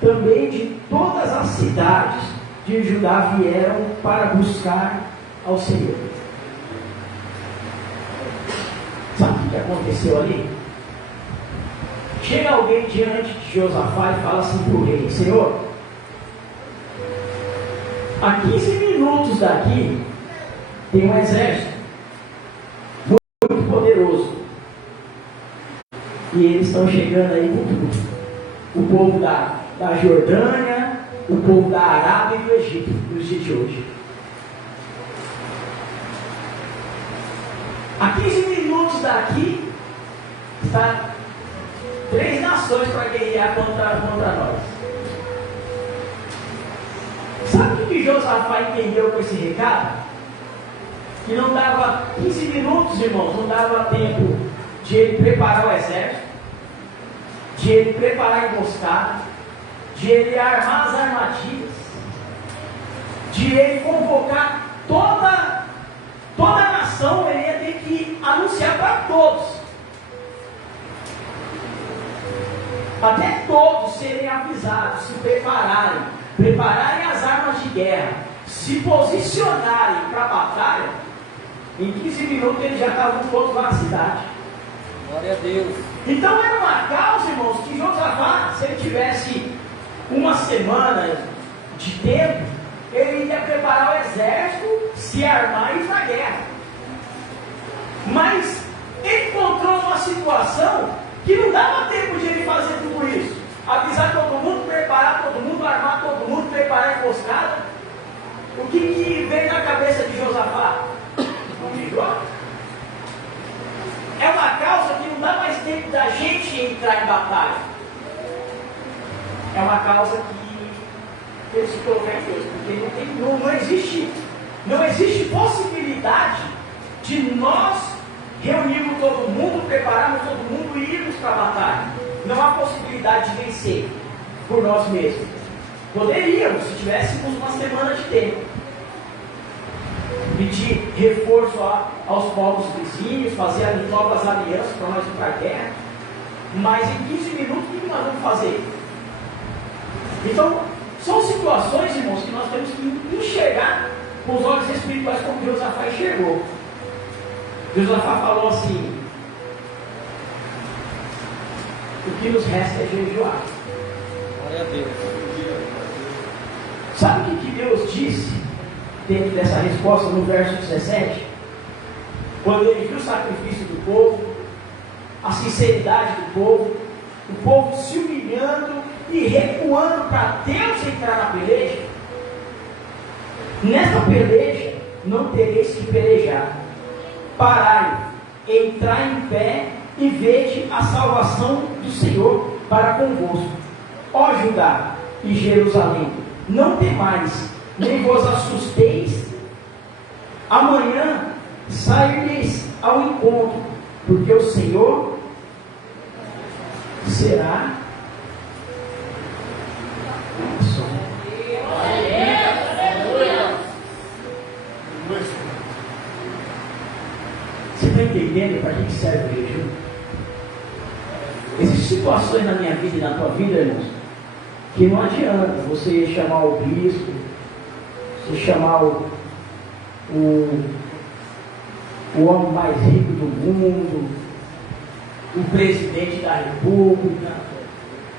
Também de todas as cidades de Judá vieram para buscar ao Senhor. Sabe o que aconteceu ali? Chega alguém diante de Josafá e fala assim para o rei: Senhor, a 15 minutos daqui tem um exército muito poderoso, e eles estão chegando aí com tudo. O povo da Jordânia, o povo da Arábia e do Egito, dos dias de hoje. A 15 minutos daqui está 3 nações para guerrear contra nós. Sabe o que Josafá entendeu com esse recado? Que não dava 15 minutos, irmãos, não dava tempo de ele preparar o exército, de ele preparar a emboscada, de ele armar as armadilhas, de ele convocar toda a nação. Ele ia ter que anunciar para todos, até todos serem avisados, se prepararem as armas de guerra, se posicionarem para a batalha. Em 15 minutos eles já estavam todos lá na cidade. Glória a Deus. Então era uma causa, irmãos, que Josafá, se ele tivesse uma semana de tempo, ele ia preparar o exército, se armar e ir para a guerra. Mas ele encontrou uma situação que não dava tempo de ele fazer tudo isso. Avisar todo mundo, preparar todo mundo, armar todo mundo, preparar a emboscada. O que veio na cabeça de Josafá? É uma causa que não dá mais tempo da gente entrar em batalha. É uma causa que ele se colocar em Deus, porque não existe possibilidade de nós reunirmos todo mundo, prepararmos todo mundo e irmos para a batalha. Não há possibilidade de vencer por nós mesmos. Poderíamos, se tivéssemos uma semana de tempo, pedir reforço aos povos vizinhos, fazer novas alianças para nós ir para a guerra, mas em 15 minutos o que nós vamos fazer? Então, são situações, irmãos, que nós temos que enxergar com os olhos espirituais, como Josafá enxergou. Josafá falou assim: o que nos resta é jejuar. Glória a Deus. Sabe o que Deus disse dentro dessa resposta no verso 17? Quando ele viu o sacrifício do povo, a sinceridade do povo, o povo se humilhando e recuando para Deus entrar na peleja. Nesta peleja não tereis que pelejar. Parai, entrai em pé e vede a salvação do Senhor para convosco. Ó Judá e Jerusalém, não temais, nem vos assusteis. Amanhã sair-lhes ao encontro, porque o Senhor será Você está entendendo para que serve o jejum? Existem situações na minha vida e na tua vida, irmãos, que não adianta você chamar o bispo, você chamar o o homem mais rico do mundo, o presidente da república,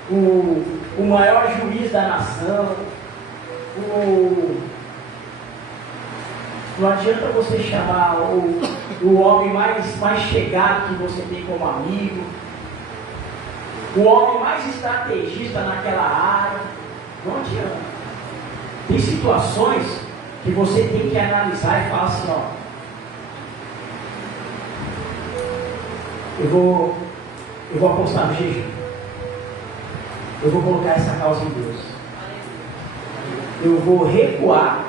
o maior juiz da nação, não adianta você chamar o homem mais chegado que você tem como amigo, o homem mais estrategista naquela área, não adianta. Tem situações que você tem que analisar e falar assim, ó, eu vou apostar no jejum, eu vou colocar essa causa em Deus, eu vou recuar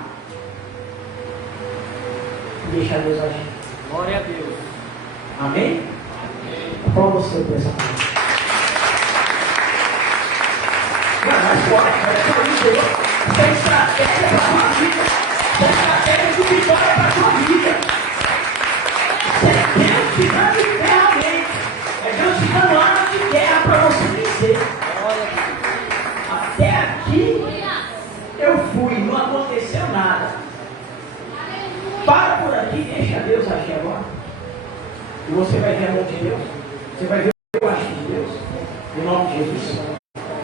e deixar Deus agir. Glória a Deus. Amém? Aplauda você por essa palavra. Mas pode, isso é estratégia para a sua vida. Isso é estratégia de vitória para a sua vida. Isso é Deus te dando ferramenta. É Deus te dando arma de guerra para você vencer. Até aqui eu fui, não aconteceu nada. Para por aqui, deixa Deus agir agora. E você vai ver a mão de Deus. Você vai ver o agir de Deus. Em nome de Jesus.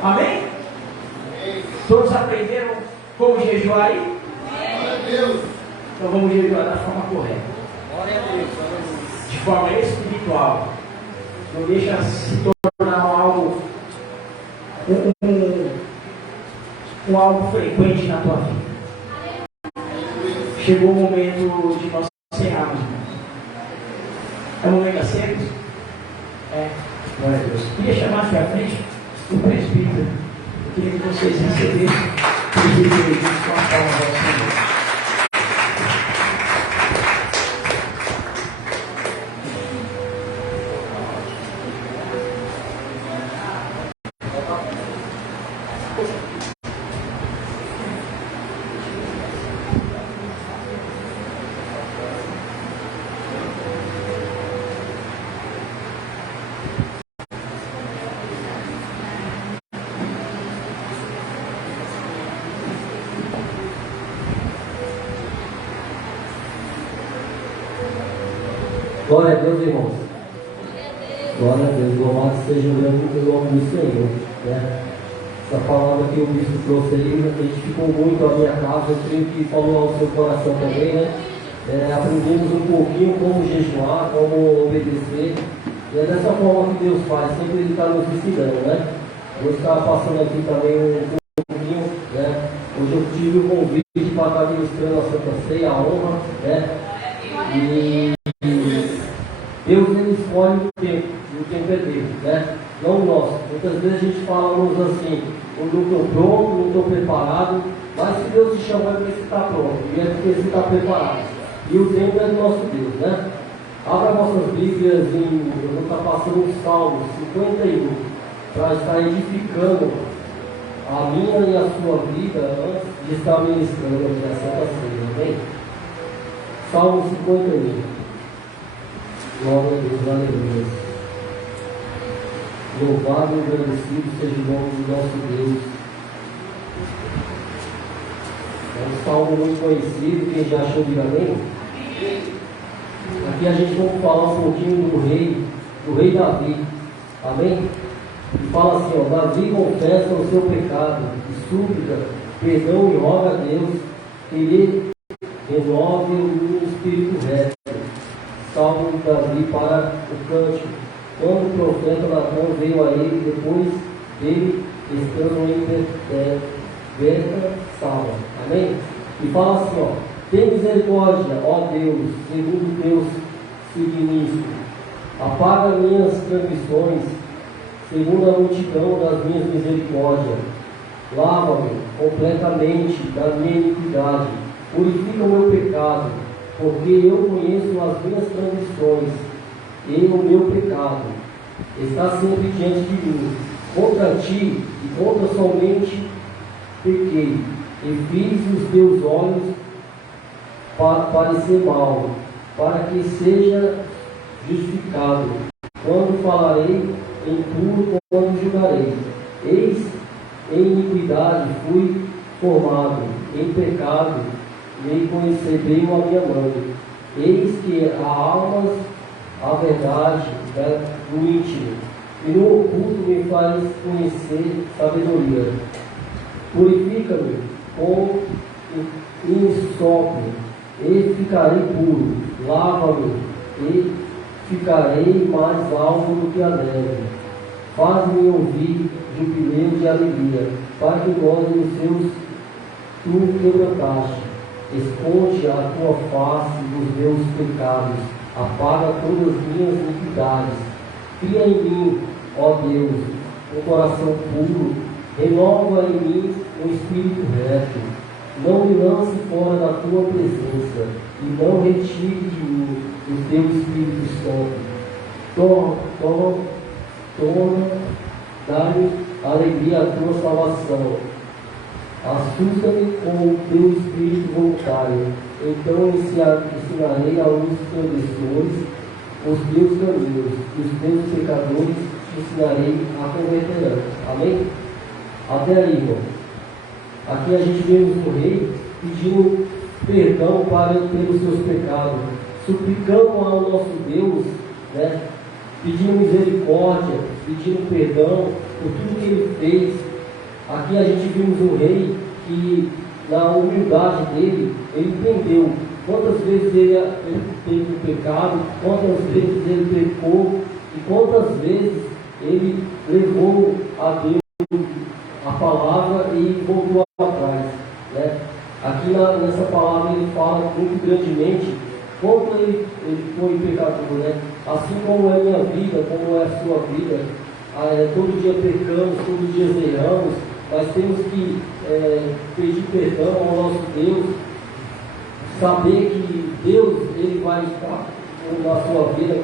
Amém? Todos aprenderam como jejuar aí? Então vamos jejuar da forma correta. Glória a Deus. De forma espiritual. Não deixa se tornar algo algo frequente na tua vida. Chegou o momento de nós encerrarmos, irmãos. É o momento da ceia? É. Glória a Deus. Queria chamar aqui à frente o presbítero. Eu queria que vocês recebessem o presbítero com a palma do Senhor. Glória a Deus, irmãos. Glória a Deus. Louvado seja o nome do Senhor. Né? Essa palavra que o bispo trouxe aí, edificou muito a minha casa. Eu creio que falou ao seu coração também, né? Aprendemos um pouquinho como jejuar, como obedecer. E é dessa forma que Deus faz. Sempre Ele está nos ensinando, né? Eu estava passando aqui também um pouquinho, né? Hoje eu tive o convite para estar ministrando a Santa Ceia, a honra, né? E Deus ele escolhe o tempo é dele, né? Não o nosso. Muitas vezes a gente fala assim, eu não estou pronto, não estou preparado, mas se Deus te chamou é porque você está pronto, e é porque você está preparado. E o tempo é do nosso Deus, né? Abra vossas Bíblias eu vou estar passando o Salmo 51, para estar edificando a minha e a sua vida antes de estar ministrando aqui a Santa Ceia, amém? Salmo 51. Glória a Deus, aleluia. Louvado e agradecido seja o nome do nosso Deus. É um salmo muito conhecido, quem já achou, diga amém. Aqui a gente vai falar um pouquinho do rei Davi. Amém? E fala assim, ó, Davi confessa o seu pecado e súplica, perdão e roga a Deus que lhe renove o espírito reto. Salmo de Davi para o cântico. Quando o profeta Natã veio a ele, depois dele, estando em Beta-Sala. Amém? E fala assim, ó, tem misericórdia, ó Deus, segundo Deus signífico. Apaga minhas transgressões, segundo a multidão das minhas misericórdias. Lava-me completamente da minha iniquidade. Purifica o meu pecado, porque eu conheço as minhas transgressões e o meu pecado está sempre diante de mim. Contra ti e contra somente pequei, e fiz os teus olhos para parecer mal, para que seja justificado. Quando falarei impuro, quando julgarei. Eis, em iniquidade fui formado, em pecado nem conhecer bem a minha mãe. Eis que há almas a verdade do íntimo, e no oculto me faz conhecer sabedoria. Purifica-me com ensopo, e ficarei puro. Lava-me, e ficarei mais alvo do que a neve. Faz-me ouvir jubileu de alegria, para que gozem os seus tu quebrantaste. Esconde a tua face dos meus pecados, apaga todas as minhas iniquidades. Cria em mim, ó Deus, um coração puro, renova em mim um espírito reto. Não me lance fora da tua presença, e não retire de mim o teu Espírito Santo. Dá-me alegria à tua salvação. Assusta-me com o teu espírito voluntário. Então ensinarei aos transgressores os teus caminhos, e os teus pecadores te ensinarei a converter. Amém? Até aí, irmão. Aqui a gente vê o rei pedindo perdão pelos seus pecados, suplicando ao nosso Deus, né? Pedindo misericórdia, pedindo perdão por tudo que ele fez. Aqui a gente vimos um rei que, na humildade dele, ele entendeu quantas vezes ele teve o pecado, quantas vezes ele pecou e quantas vezes ele levou a Deus a palavra e voltou atrás, né? Aqui nessa palavra ele fala muito grandemente quanto ele foi pecador, né? Assim como é a minha vida, como é a sua vida, todo dia pecamos, todo dia erramos, mas temos que pedir perdão ao nosso Deus, saber que Deus ele vai estar na sua vida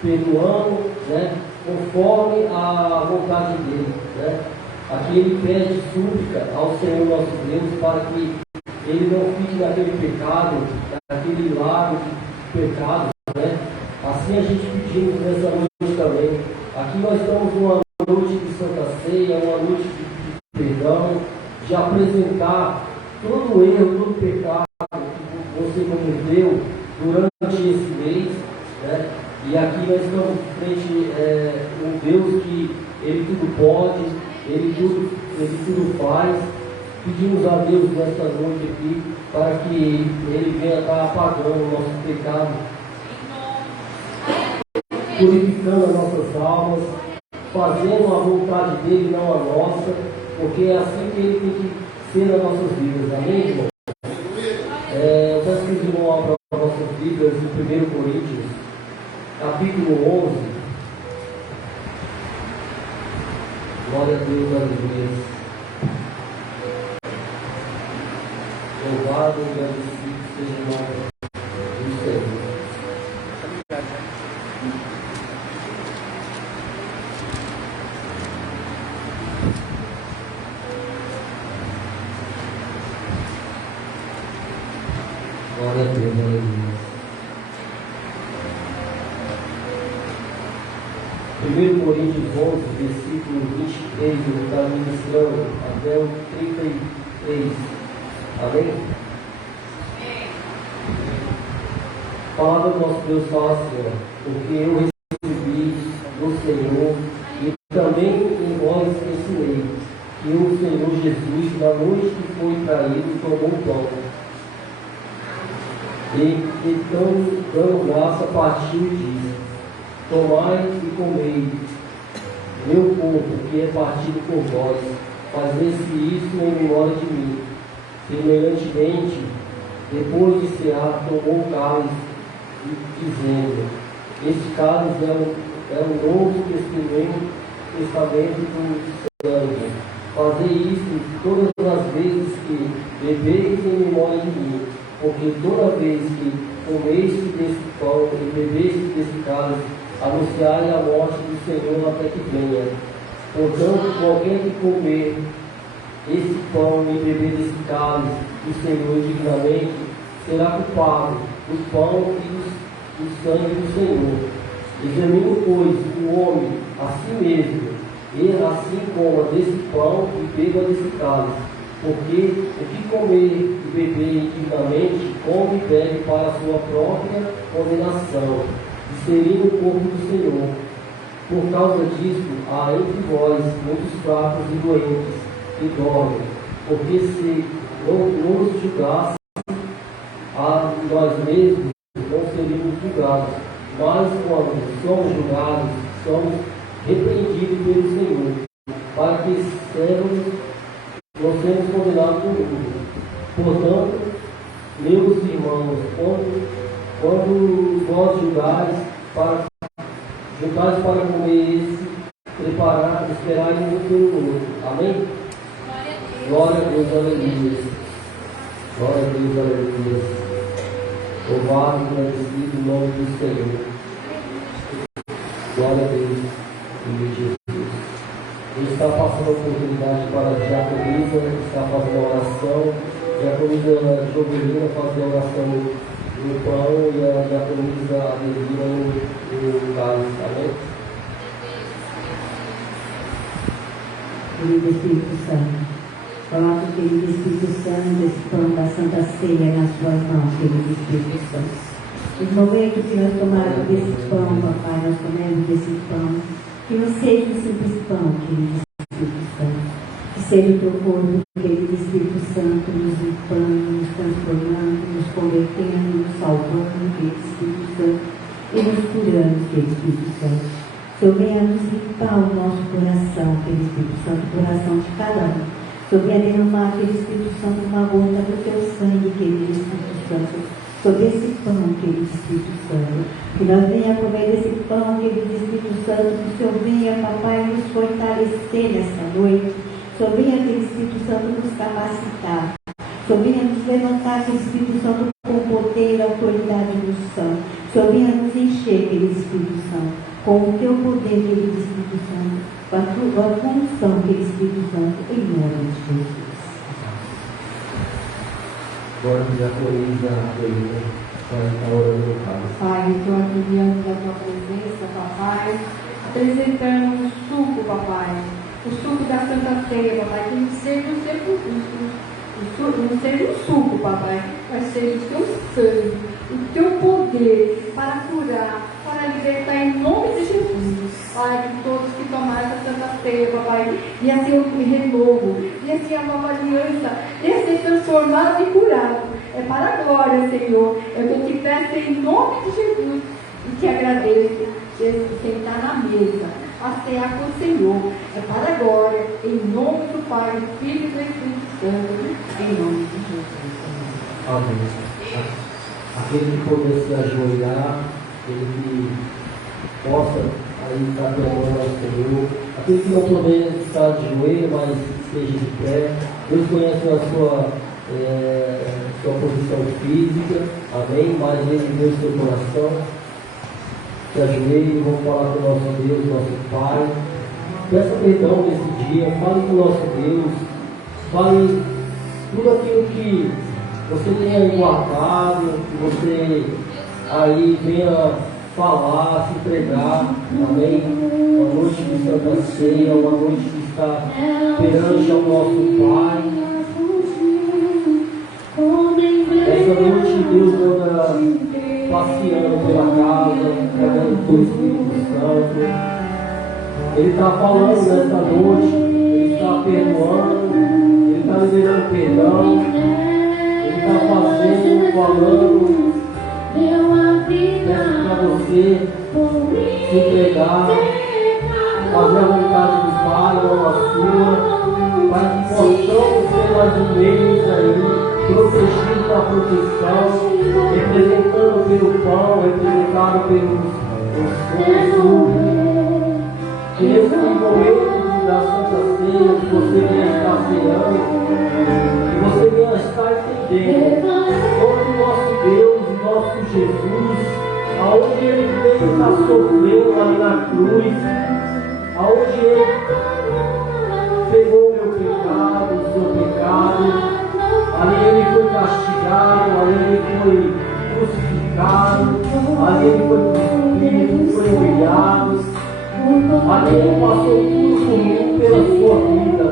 perdoando, né? Conforme a vontade dele, né? Aqui ele pede súplica ao Senhor nosso Deus para que ele não fique naquele pecado, naquele lago de pecado, né? Assim a gente pedimos nessa noite também. Aqui nós estamos numa noite de Santa Ceia, uma noite de perdão, de apresentar todo o erro, todo o pecado que você cometeu durante esse mês, né? E aqui nós estamos frente a um Deus que ele tudo pode, ele tudo faz. Pedimos a Deus nesta noite aqui para que ele venha estar apagando o nosso pecado, purificando as nossas almas, fazendo a vontade dele, não a nossa, porque é assim que ele tem que ser nas nossas vidas. Amém, irmão? Eu peço que os irmãos abram as nossas Bíblias em 1 Coríntios, capítulo 11. Glória a Deus, aleluia. Louvado e agradecido seja o nome do Senhor. Glória a Deus, aleluia. 1 Coríntios 11, versículo 23, ele está ministrando até o 33. Amém? A palavra do nosso Deus fala assim, porque eu recebi do Senhor e também em vós ensinei, que o Senhor Jesus, na noite que foi traído, tomou o pão. E então, dando graça, partiu e disse: tomai e comei, meu corpo, que é partido por vós, fazei-se isso em memória de mim. Semelhantemente, depois de cear, tomou o cálice, dizendo: este cálice é o novo testamento do sangue. Fazei isso todas as vezes que bebeis em memória de mim, porque toda vez que comeste desse pão e bebeste desse cálice, anunciarem a morte do Senhor até que venha. Portanto, qualquer que comer esse pão e beber desse cálice do Senhor indignamente, será culpado do pão e do sangue do Senhor. Examine, pois, o homem a si mesmo, e assim coma desse pão e beba desse cálice. porque o que comer e beber indignamente, come e bebe para a sua própria condenação, discernindo o corpo do Senhor. Por causa disso, há entre vós muitos fracos e doentes, que dormem, porque se não nos julgasse a nós mesmos, não seríamos julgados, mas quando somos julgados, somos repreendidos pelo Senhor, para que não sermos condenados por mundo. Portanto, meus irmãos, quando vós julgares para comer esse, esperai um pelo outro. Amém? Glória a Deus, aleluia. Glória a Deus, aleluia. Louvado e agradecido o nome do Senhor. Glória a Deus, em Jesus. Ele está passando a oportunidade para a diaconisa, está fazendo a oração. A diaconisa Jovelina fazer a oração no pão e a diaconisa Adelina no cálice. Amém? Querido Espírito Santo, coloca o querido Espírito Santo desse pão da Santa Ceia nas suas mãos, querido Espírito Santo. Nos momentos que nós tomarmos desse pão, papai, nós comemos desse pão, que não seja um simples pão, querido Espírito Santo, que seja o teu corpo, querido Espírito Santo, nos limpando, nos transformando, nos convertendo, nos salvando, querido Espírito Santo, e nos curando, querido Espírito Santo. Senhor, venha nos limpar o nosso coração, querido Espírito Santo, o coração de cada um. Senhor, venha derramar, querido Espírito Santo, uma gota do teu sangue, querido Espírito Santo, sobre esse pão, querido Espírito Santo. Que nós venha comer esse pão, querido Espírito Santo, que o Senhor venha, papai, nos fortalecer nessa noite. O Senhor venha, querido Espírito Santo, nos capacitar. O Senhor venha nos levantar, querido Espírito Santo, com poder e autoridade do santo. O Senhor venha nos encher, querido Espírito Santo, com o teu poder, querido Espírito Santo, com a tua função, querido Espírito Santo, em nome de Jesus. Agora já autoriza a Adelina para estar orando no cálice. Pai, eu estou aqui diante da tua presença, papai, apresentando o suco, papai, o suco da Santa Ceia, papai, que não seja não seja o suco, papai, mas seja o teu sangue, o teu poder para curar, para libertar em nome de Jesus. Pai, que todos que tomarem a Santa Ceia, papai, ia ser um renovo, ia ser a nova aliança, ia ser transformado e curado. É para a glória, Senhor. Eu que eu te peço em nome de Jesus e te agradeço de sentar na mesa, a cear com o Senhor. É para a glória, em nome do Pai, do Filho e do Espírito Santo, em nome de Jesus. Amém. Aquele que poder se ajoelhar, aquele que possa aí estar clamando ao Senhor, aquele que não puder estar de joelho, mas esteja de pé. Deus conhece a sua posição física, amém? Mas Ele vê o seu coração. Se ajoelhe, vamos falar com o nosso Deus, nosso Pai. Peça perdão nesse dia, fale com o nosso Deus, fale tudo aquilo que você tenha guardado, que você aí venha falar, se entregar, amém? Uma noite de Santa Ceia, uma noite que está perante ao nosso Pai. Essa noite Deus anda passeando pela casa, pegando o Espírito Santo. Ele está falando nessa noite, Ele está perdoando, Ele está liberando perdão, Ele está fazendo, falando. Peço para você se entregar, fazer a vontade do Pai, não a sua, para que possamos ser mais um mês aí, protegidos da proteção, representando pelo pão, representado pelos sucos. Que nesse momento da Santa Ceia, que você venha estar ceando, que você venha estar entendendo todo o nosso Deus, o nosso Jesus, aonde Ele veio estar sofrendo ali na cruz, aonde Ele pegou o meu pecado, o seu pecado, ali Ele foi castigado, ali Ele foi crucificado, ali Ele foi cuspido, foi humilhado. Ali Ele passou tudo por mim, pela sua vida.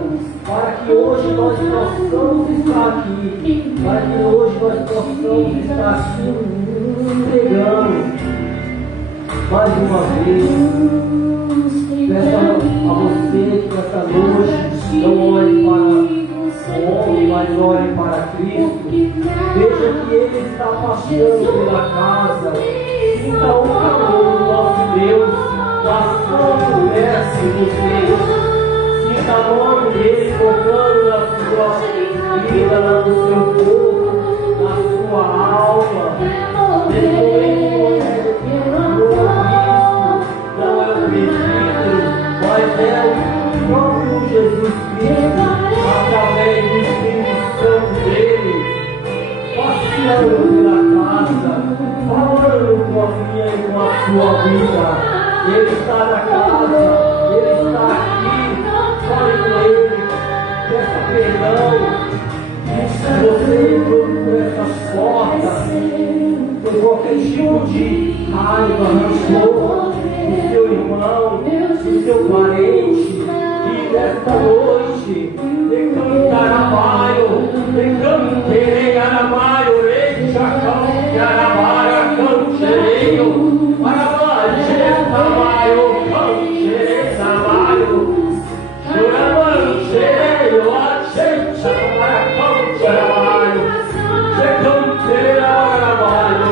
para que hoje nós possamos estar aqui, para que hoje nós possamos estar aqui, entregando mais uma vez. Peço a você que nessa noite não olhe para o homem, mas olhe para Cristo. Veja que Ele está passando pela casa. Sinta o calor do nosso Deus, passando perto de você. Sinta a mão dele tocando na sua vida, no seu corpo, na sua alma. Não é o Espírito, mas é o próprio Jesus Cristo, através do Espírito Santo dele, passeando pela casa, falando com a minha e com a sua vida. Ele está na casa, ele está aqui, fale com ele, peça perdão. Se você entrou por essas portas, por qualquer tipo de raiva, rancor do seu irmão, do seu parente, e nesta noite, decante Arabaio, decante Terei Arabaio, Rechacão, Arabaia, Canchereio, Arabaia, Arabaio, Canchereio, Arabaio, Juraman, Chereio, Achecha, Aracão, Arabaio, Secante Arabaio,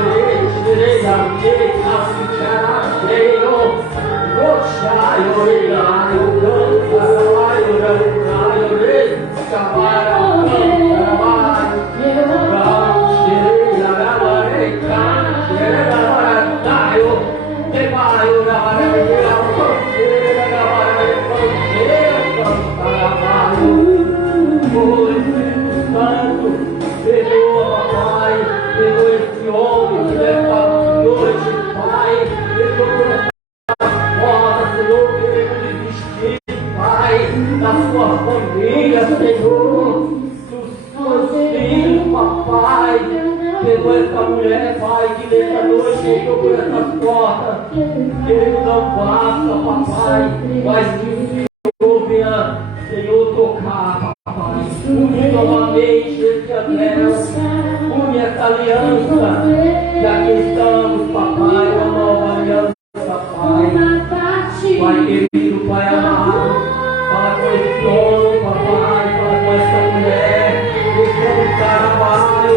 Recherei, Achecha, Arabaio, Rochaio, Regaio, Cantarabaio, Regaio, Rechabaio, Cantarabaio, Cancherei, Arabaio, Cancherei, Arabaio, Tebaio, Arabaio, Cancherei, Arabaio, Cancherei, Cantarabaio. Oh, Espírito Santo, perdoa, Pai, perdoa esse homem que nesta noite, Pai, perdoa por essa porta, Senhor, queremos desistir, Pai, da sua família, Senhor, dos seus filhos, Papai, perdoa essa mulher, Pai, que nesta noite entrou por essas portas, queremos não basta, Papai, mas que o Senhor venha, Senhor, tocar, Papai, une novamente esse anel, une essa aliança, que aqui estamos, Papai, uma nova aliança, Pai, Pai querido, Pai amado, fala com esse homem, Papai, fala com essa mulher, e com o trabalho,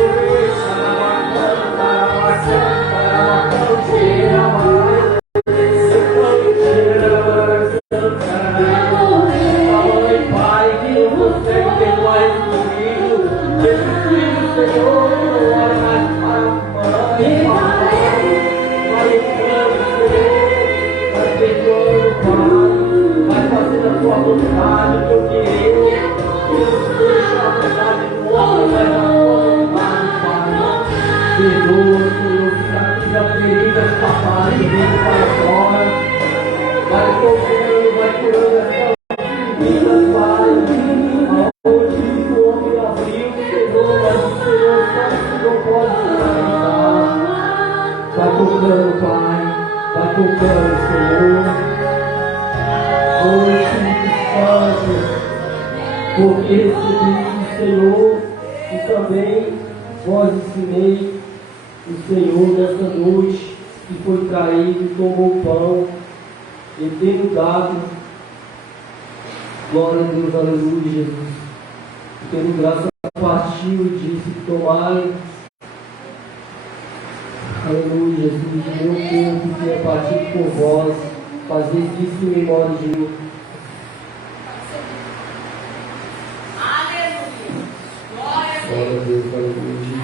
porque recebi do Senhor e também vós ensinei o Senhor nessa noite que foi traído, tomou o pão e tendo dado, glória a Deus, aleluia, Jesus, e tendo graça partiu e disse, tomai, aleluia, Jesus, meu corpo que é partido por vós, fazeis isso em memória de mim. Glória a Deus, aleluia.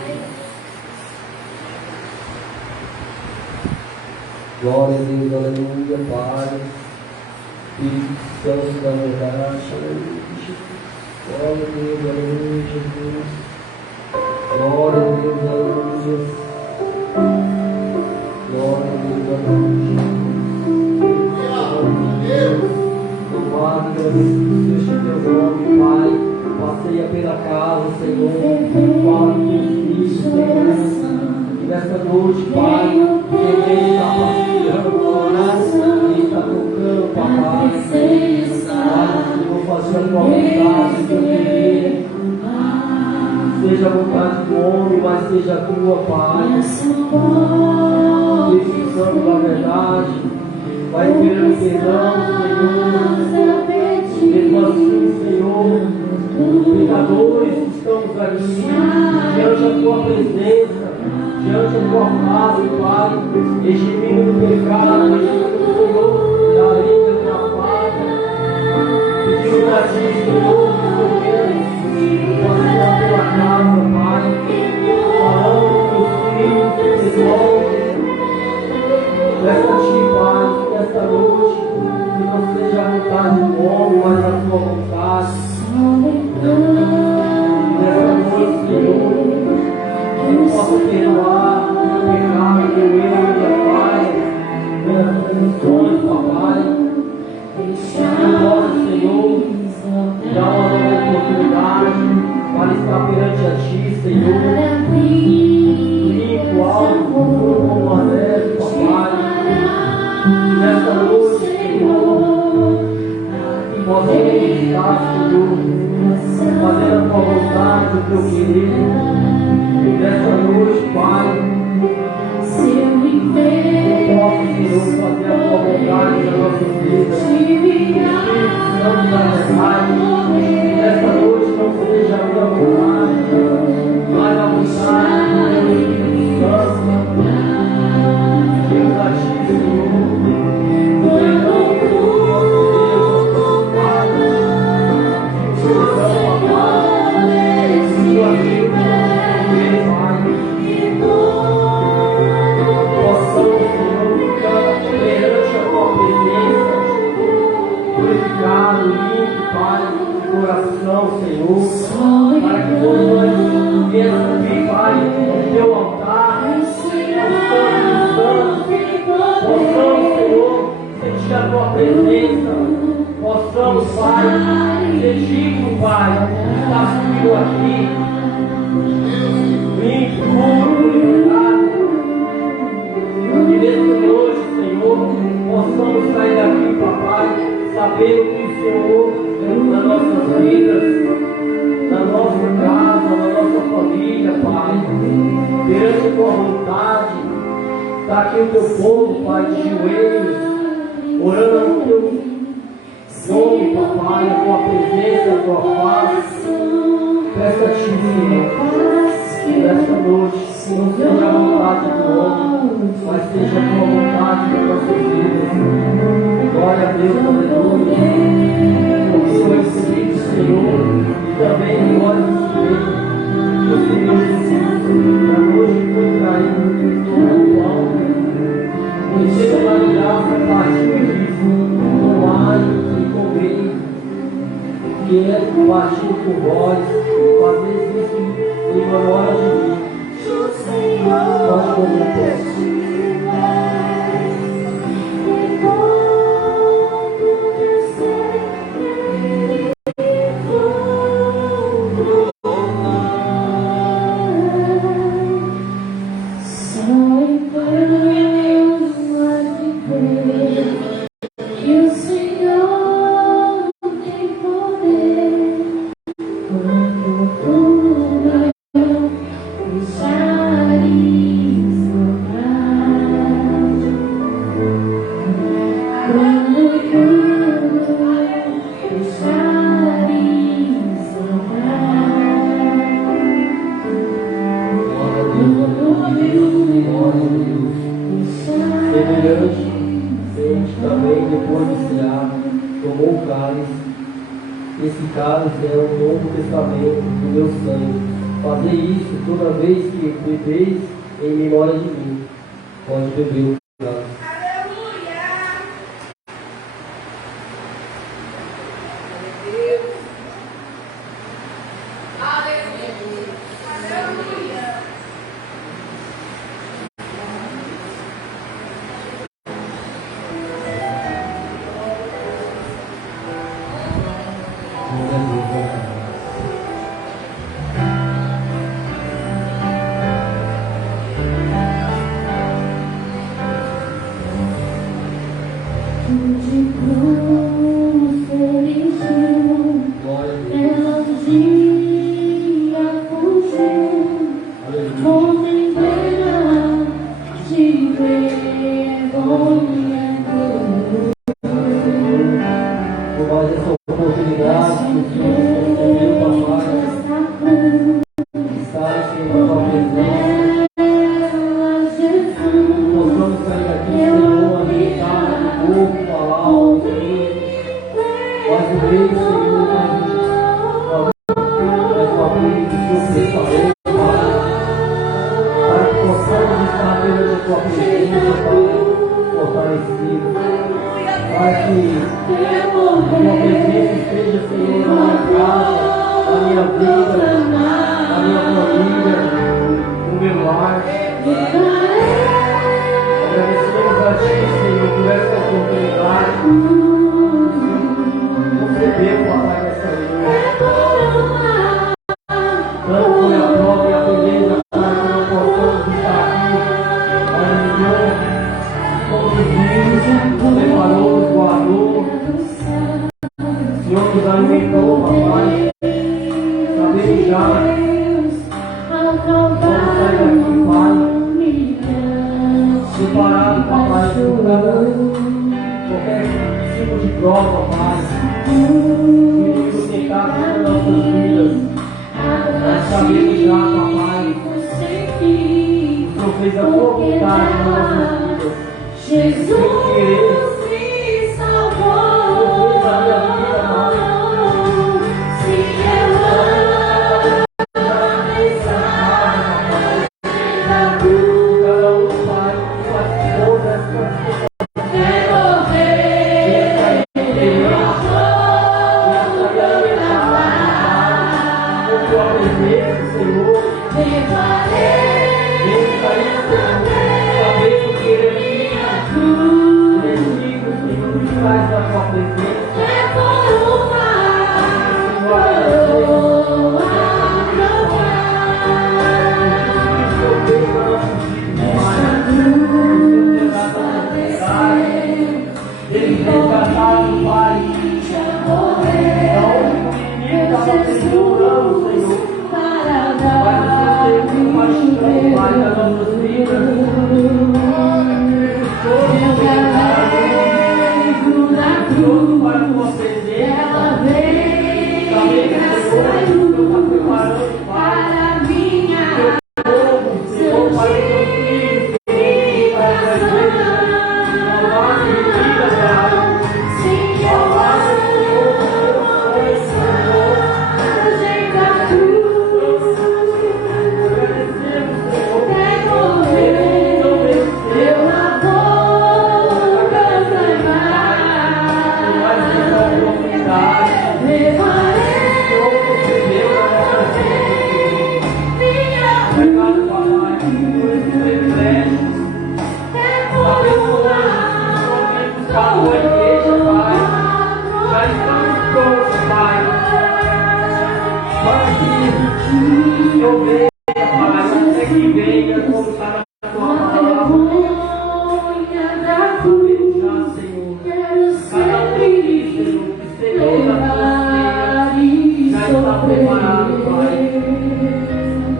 Glória a Deus, aleluia, Pai. Espírito Santo da verdade, aleluia, Jesus. Glória a Deus, aleluia, Jesus. Glória a Deus, aleluia. Glória a Deus, aleluia. Louvado e agradecido seja teu nome, Pai. Passeia pela casa, Senhor, fala com teus filhos, Senhor, e nesta noite, Pai, Ele está passeando o coração, Ele está tocando, Papai, Senhor, fazer a tua vontade, seja a tua, Pai. Espírito Santo da verdade, vai liberando perdão, Senhor. Mesmo assim, Senhor, pecadores estamos aqui, diante da tua presença, diante da tua face, Pai, eximindo o pecado, eximindo, Senhor, da lei da tua palavra, pedindo a ti, Senhor, que passear pela casa, Pai, falando com os filhos, irmãos, peço a ti, Pai, que esta noite, que não seja a vontade do homem, mas a tua vontade. Nesta noite, Senhor, que eu possa perdoar o meu pecado, o meu erro, minha falha, minhas transgressões, papai. Agora, Senhor, me dá uma nova oportunidade para estar perante a ti, Senhor. Limpo, alto, puro como a neve, papai. Nesta noite, Senhor, que possa glorificar, Senhor, fazer a tua vontade, o teu querer. Nesta noite, Pai, eu posso, Senhor, fazer a tua vontade na nossa vida. Espírito Santo da verdade, nesta noite não seja a minha vontade, mas a vontade do teu Espírito Santo. Deus a ti, Senhor. Senhor, para que todos nós venhamos aqui, Pai, no teu altar, possamos, Senhor, sentir a tua presença, possamos, Pai, ser digno, Pai, de estar subindo aqui, limpo, puro, purificado, e nessa noite, Senhor, possamos sair daqui, Papai, sabendo que o Senhor, nas nossas vidas, na nossa casa, na nossa família, Pai, perante a tua vontade, está aqui o teu povo, Pai, de joelhos, orando no teu nome, Papai, a tua presença, a tua paz. Peço a ti, Senhor, nesta noite, que não seja a vontade do homem, mas seja a tua vontade das nossas vidas. Glória a Deus, aleluia. Porque eu recebi do Senhor e também glória do Senhor. O Senhor Jesus, na noite foi traído no pão. Receba uma graça, partiu e disse: tomai e comei, que é partir por vós, fazer isso em memória de mim. Pode comer, esse cálice é o Novo Testamento do meu sangue. Fazer isso toda vez que bebeis em memória de mim. Pode beber o cálice. Oh Por mais essa oportunidade que o Senhor concedeu, papai, estar em tua presença. Possamos sair daqui, Senhor, alimentar o corpo, a alma, o espírito. Mais um mês, Senhor, mais uma vez que o Senhor preparou, Pai, para que possamos estar perante a tua presença, Pai, fortalecidos. Para que a tua presença esteja, Senhor, na minha casa, na minha vida, na minha família, no meu lar. Agradecemos a Ti, Senhor, por essa oportunidade. Concedeu, papai, nessa noite. Tanto foi a prova e a beleza para que não possamos estar aqui. Mas o Senhor conduziu, preparou, nos guardou. O Senhor nos alimentou, papai. Sabemos já. Vamos sair daqui, Pai. Preparado, papai, por qualquer tipo de prova, Pai. O inimigo tentar contra nossas vidas. Nós sabemos já, papai. O Senhor fez a tua vontade nas nossas vidas. Jesus me salvou. Se eu amo essa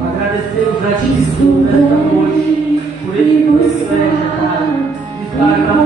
Agradecemos a Ti, Senhor, nesta noite, por esse privilégio, Pai, de estar na